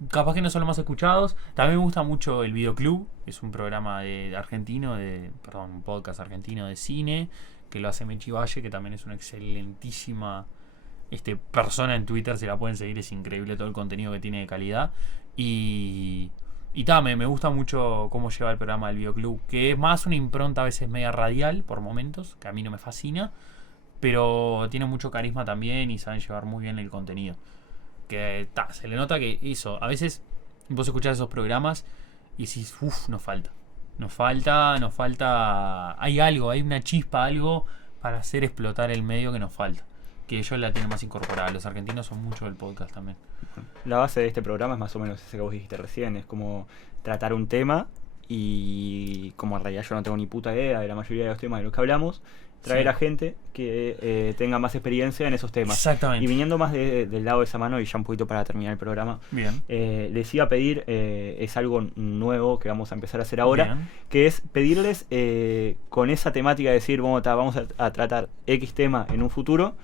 Capaz que no son los más escuchados. También me gusta mucho el Videoclub, es un programa un podcast argentino de cine, que lo hace Mechi Valle, que también es una excelentísima persona en Twitter. Si la pueden seguir, es increíble todo el contenido que tiene de calidad. Y me gusta mucho cómo lleva el programa del Videoclub, que es más una impronta a veces media radial por momentos, que a mí no me fascina, pero tiene mucho carisma también y saben llevar muy bien el contenido. Que se le nota que eso, a veces vos escuchás esos programas y decís, nos falta, hay algo, hay una chispa, algo para hacer explotar el medio que nos falta, que ellos la tienen más incorporada. Los argentinos son mucho del podcast también. La base de este programa es más o menos ese que vos dijiste recién, es como tratar un tema y como en realidad yo no tengo ni puta idea de la mayoría de los temas de los que hablamos, traer a gente que tenga más experiencia en esos temas. Exactamente. Y viniendo más del lado de esa mano, y ya un poquito para terminar el programa, bien. Les iba a pedir, es algo nuevo que vamos a empezar a hacer ahora, bien, que es pedirles con esa temática de decir, vamos a tratar X tema en un futuro,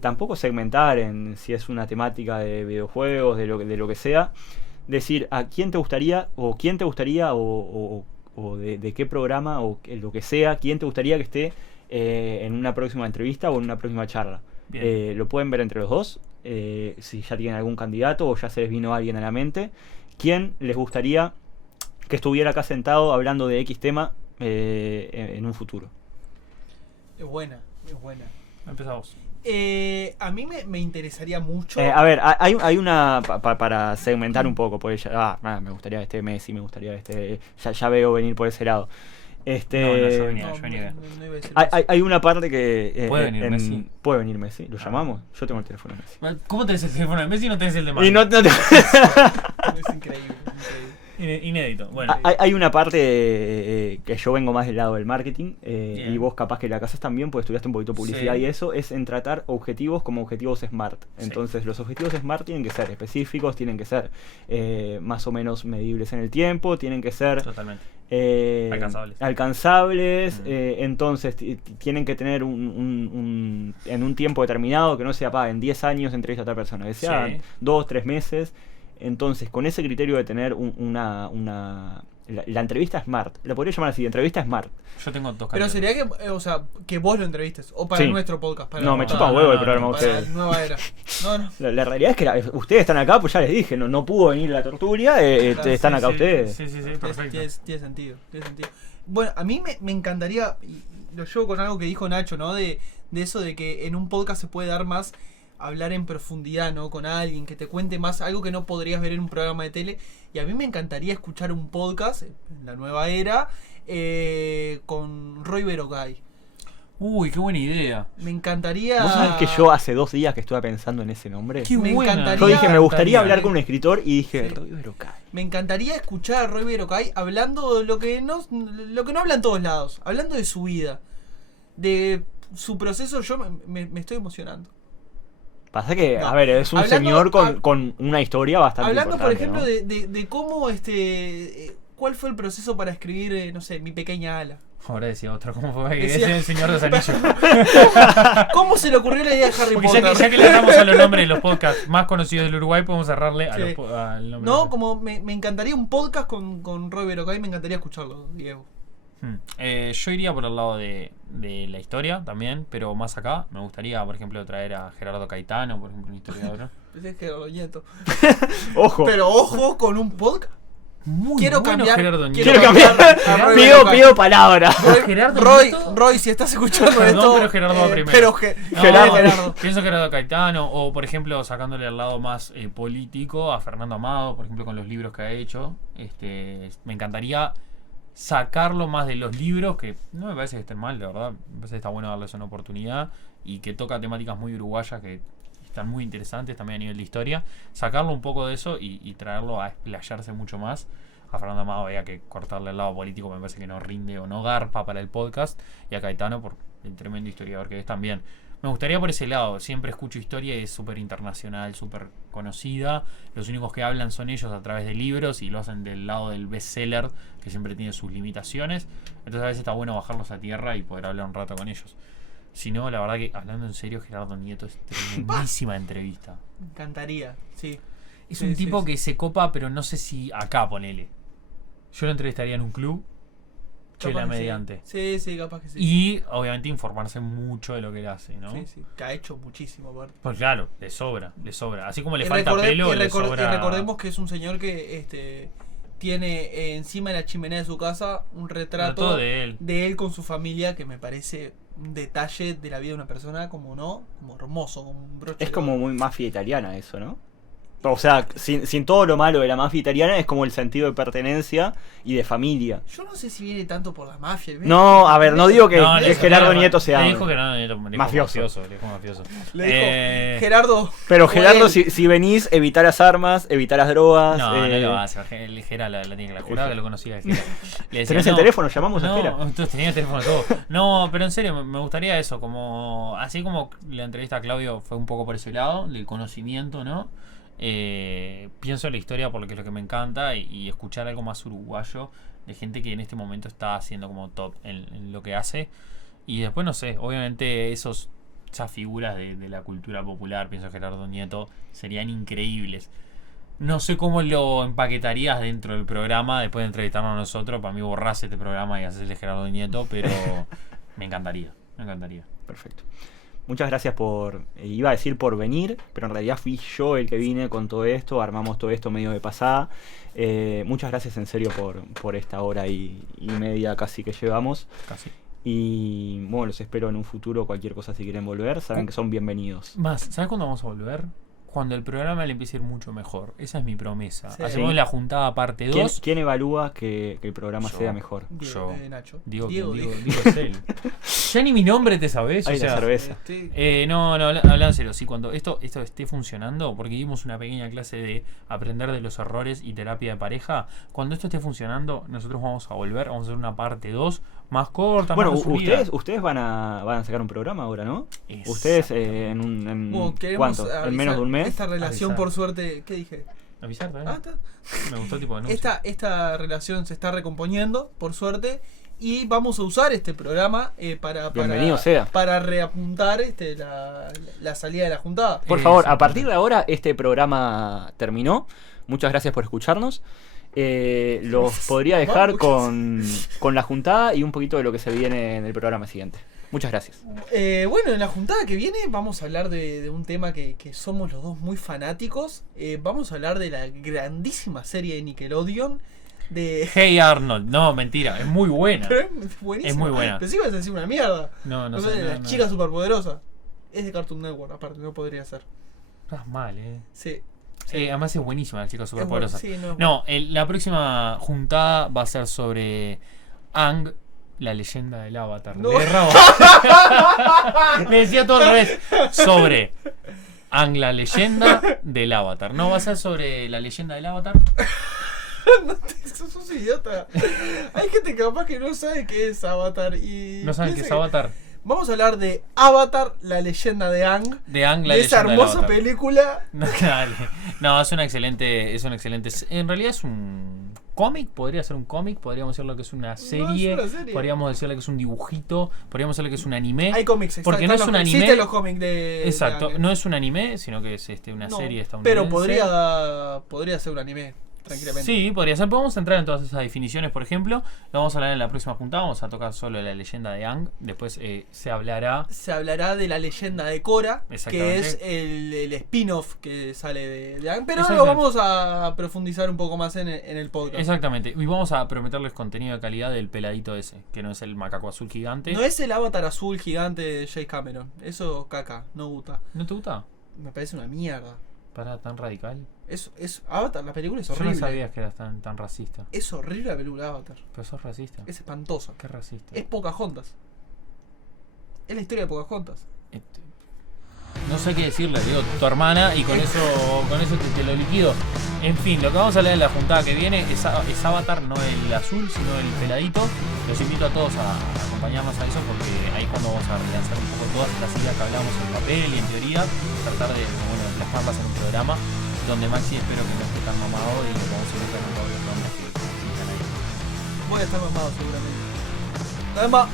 tampoco segmentar en si es una temática de videojuegos, de lo que sea, decir a quién te gustaría o de qué programa o lo que sea, quién te gustaría que esté en una próxima entrevista o en una próxima charla. Lo pueden ver entre los dos, si ya tienen algún candidato o ya se les vino alguien a la mente. ¿Quién les gustaría que estuviera acá sentado hablando de X tema en un futuro? Es buena. Empezá vos. A mí me interesaría mucho. A ver, hay una. Para segmentar un poco, porque me gustaría Messi, me gustaría ya veo venir por ese lado. No, yo venía. No iba a decir Hay una parte que. ¿Puede venir Messi? ¿Puede venir Messi? ¿Lo llamamos? Yo tengo el teléfono de Messi. ¿Cómo tenés el teléfono de Messi y no tenés el de Mario? Y no es increíble, increíble. Inédito. Bueno. Hay una parte que yo vengo más del lado del marketing Bien. y vos capaz que la casas también, pues estudiaste un poquito de publicidad Sí. y eso, es en tratar objetivos como objetivos SMART. Sí. Entonces los objetivos SMART tienen que ser específicos, tienen que ser más o menos medibles en el tiempo, tienen que ser Totalmente. alcanzables, entonces tienen que tener en un tiempo determinado, que no sea en 10 años entrevista a otra persona, que sea Sí. 2, 3 meses. Entonces, con ese criterio de tener la entrevista Smart, la podría llamar así, entrevista Smart. Yo tengo dos Pero candidatos. sería que, o sea, que vos lo entrevistes. O para Sí. nuestro podcast. Para No, me para- chupa huevo el no, programa a Para ustedes. la nueva era. No. La realidad es que ustedes están acá, pues ya les dije, no pudo venir la tertulia, están acá ustedes. Sí, Tiene perfecto. sentido. Bueno, a mí me encantaría, y lo llevo con algo que dijo Nacho, ¿no? De eso de que en un podcast se puede dar más hablar en profundidad, ¿no? Con alguien que te cuente más, algo que no podrías ver en un programa de tele. Y a mí me encantaría escuchar un podcast en la nueva era con Roy Berogay. Uy, qué buena idea. Me encantaría... ¿Vos sabés que yo hace 2 días que estuve pensando en ese nombre? Qué Me buena. encantaría- Yo dije, me gustaría encantaría, hablar con un escritor y dije, Sí. Roy Berocay. Me encantaría escuchar a Roy Berocay hablando de lo que no habla en todos lados, hablando de su vida, de su proceso. Yo me estoy emocionando. Pasa que, No. a ver, es un Hablando- señor hab- con una historia bastante Hablando, por importante, ejemplo, ¿no? de cómo cuál fue el proceso para escribir, no sé, Mi Pequeña Ala. Ahora decía otro. ¿Cómo fue? Que Decía- es el Señor de los Anillos. ¿Cómo se le ocurrió la idea de Harry Porque Potter? ya que le damos a los nombres de los podcasts más conocidos del Uruguay, podemos cerrarle Sí. al nombre. No, como me encantaría un podcast con Roy Berocay, me encantaría escucharlo, Diego. Yo iría por el lado de la historia también, pero más acá. Me gustaría, por ejemplo, traer a Gerardo Caetano, por ejemplo, un historiador. Pensé que era lo nieto. Ojo. Pero ojo con un podcast. Muy Quiero bueno, cambiar. Gerardo Quiero Nieto. cambiar. a Roy Pido Berocay. palabra. Gerardo Roy, Nieto. Roy, si estás escuchando Perdón, esto. pero Gerardo va primero. Pero No, Gerardo. Pienso Gerardo Caetano, o por ejemplo, sacándole al lado más político a Fernando Amado, por ejemplo, con los libros que ha hecho. Me encantaría sacarlo más de los libros, que no me parece que estén mal, de verdad. Me parece que está bueno darles una oportunidad y que toca temáticas muy uruguayas que están muy interesantes también a nivel de historia. Sacarlo un poco de eso y traerlo a explayarse mucho más. A Fernando Amado había que cortarle el lado político, me parece que no rinde o no garpa para el podcast. Y a Caetano por el tremendo historiador que es también. Me gustaría por ese lado, siempre escucho historia y es súper internacional, súper conocida. Los únicos que hablan son ellos a través de libros y lo hacen del lado del bestseller, que siempre tiene sus limitaciones. Entonces a veces está bueno bajarlos a tierra y poder hablar un rato con ellos. Si no, la verdad que hablando en serio, Gerardo Nieto es tremendísima entrevista. Me encantaría, sí. Es Sí, un sí, tipo sí. que se copa, pero no sé si acá ponele. Yo lo entrevistaría en un club, chela Capaz que sí. mediante. Sí, capaz que sí. Y obviamente informarse mucho de lo que él hace, ¿no? Sí, que ha hecho muchísimo, aparte. Pues claro, le sobra. Así como le Y falta pelo, le sobra. y recordemos que es un señor que tiene encima de la chimenea de su casa un retrato Todo de él. con su familia, que me parece un detalle de la vida de una persona como hermoso, como un broche. Es de como oro. muy mafia italiana eso, ¿no? O sea, sin todo lo malo de la mafia italiana, es como el sentido de pertenencia y de familia. Yo no sé si viene tanto por la mafia. ¿ves? No, a ver, no digo que No, Gerardo Nieto sea Le dijo Gerardo Nieto, le dijo mafioso. le dijo mafioso. Le dijo, Eh, Gerardo. Pero fue Gerardo, él. si venís, evita las armas, evita las drogas. No, no lo va a hacer. El Gera la tiene que la juraba que lo conocía. El Gera. Le decía, ¿Tenés el no, teléfono? Llamamos a Gera. No, entonces tenía el teléfono todo. No, pero en serio, me gustaría eso. Como así como la entrevista a Claudio fue un poco por ese lado, del conocimiento, ¿no? Pienso en la historia por lo que es lo que me encanta y escuchar algo más uruguayo de gente que en este momento está haciendo como top en lo que hace. Y después, no sé, obviamente esas figuras de la cultura popular, pienso Gerardo Nieto, serían increíbles. No sé cómo lo empaquetarías dentro del programa después de entrevistarnos a nosotros. Para mí borrás este programa y hacerle Gerardo Nieto, pero me encantaría. Perfecto. Muchas gracias iba a decir por venir, pero en realidad fui yo el que vine con todo esto, armamos todo esto medio de pasada. Muchas gracias en serio por esta hora y media casi que llevamos. Casi. Y bueno, los espero en un futuro. Cualquier cosa, si quieren volver, saben que son bienvenidos. Más, ¿sabes cuándo vamos a volver? Cuando el programa le empiece a ir mucho mejor. Esa es mi promesa. Sí. Hacemos la juntada parte 2. ¿Quién evalúa que el programa Yo. sea mejor? Yo. Nacho. Digo Diego es él. Ya ni mi nombre te sabes. Ay, O sea, la cerveza. no, hablando en serio, sí, cuando esto esté funcionando, porque dimos una pequeña clase de aprender de los errores y terapia de pareja, cuando esto esté funcionando, nosotros vamos a volver, vamos a hacer una parte 2 más corta, Bueno, más resumida. ustedes van a sacar un programa ahora, ¿no? Exacto. Ustedes en Bueno, queremos ¿cuánto? avisar En menos de un mes. Esta relación, Avisar. por suerte, ¿qué dije? Avisar también. Ah, está. Me gustó tipo de anuncio. Esta relación se está recomponiendo, por suerte, y vamos a usar este programa Bienvenido sea. para reapuntar la salida de la juntada. Por favor, a Exactamente. partir de ahora este programa terminó. Muchas gracias por escucharnos. Los podría dejar con la juntada y un poquito de lo que se viene en el programa siguiente. Muchas gracias. Bueno, en la juntada que viene vamos a hablar de un tema que somos los dos muy fanáticos. Vamos a hablar de la grandísima serie de Nickelodeon. Hey Arnold, no, mentira, es muy buena. Es buenísima. Es muy buena. Pensé que ibas a decir una mierda. No No sé, sé, la no. chica superpoderosa. Es de Cartoon Network, aparte, no podría ser. Estás mal, Sí. Además es buenísima la chica Es superpoderosa. bueno, sí, No, la próxima juntada va a ser sobre Aang, la leyenda del Avatar. No. De Rabo. Le decía todo al revés. Sobre Aang, la leyenda del Avatar. No, va a ser sobre la leyenda del Avatar. Sos un idiota. Hay gente capaz que no sabe qué es Avatar y. ¿No saben qué piensa es Avatar? Vamos a hablar de Avatar, la leyenda de Aang. De Aang, la De esa leyenda del hermosa Avatar. película. No, dale. No, es un excelente. En realidad es un cómic, podría ser un cómic, podríamos decirlo que es una serie, una serie. podríamos decirle que es un dibujito, podríamos decirle que es un anime. Hay cómics, Porque no es un anime. Existen los cómics de. Exacto, de Aang. no es un anime, sino que es una No, serie estadounidense. pero podría ser un anime, tranquilamente. Sí, podría ser. Podemos entrar en todas esas definiciones, por ejemplo. Lo vamos a hablar en la próxima juntada. Vamos a tocar solo la leyenda de Aang. Después se hablará. Se hablará de la leyenda de Korra, que Exactamente. es el spin-off que sale de Aang. Pero lo Exactamente. vamos a profundizar un poco más en el podcast. Exactamente. Y vamos a prometerles contenido de calidad del peladito ese, que no es el macaco azul gigante. No es el avatar azul gigante de James Cameron. Eso caca, no gusta. ¿No te gusta? Me parece una mierda. Para tan radical. Es Avatar, la película es Yo no horrible. sabías que eras tan racista. Es horrible la película Avatar. Pero sos racista. Es espantosa. Qué racista. Es Pocahontas. Es la historia de Pocahontas. No sé qué decirle, digo, tu hermana, y con eso te lo liquido. En fin, lo que vamos a leer en la juntada que viene es Avatar, no el azul, sino el peladito. Los invito a todos a acompañarnos a eso, porque ahí cuando vamos a relanzar un poco todas las ideas que hablamos en papel y en teoría, tratar de plasmarlas en un programa donde Maxi espero que no esté tan mamado y lo vamos a ir con todos los nombres que están ahí. Voy a estar mamado seguramente. Además,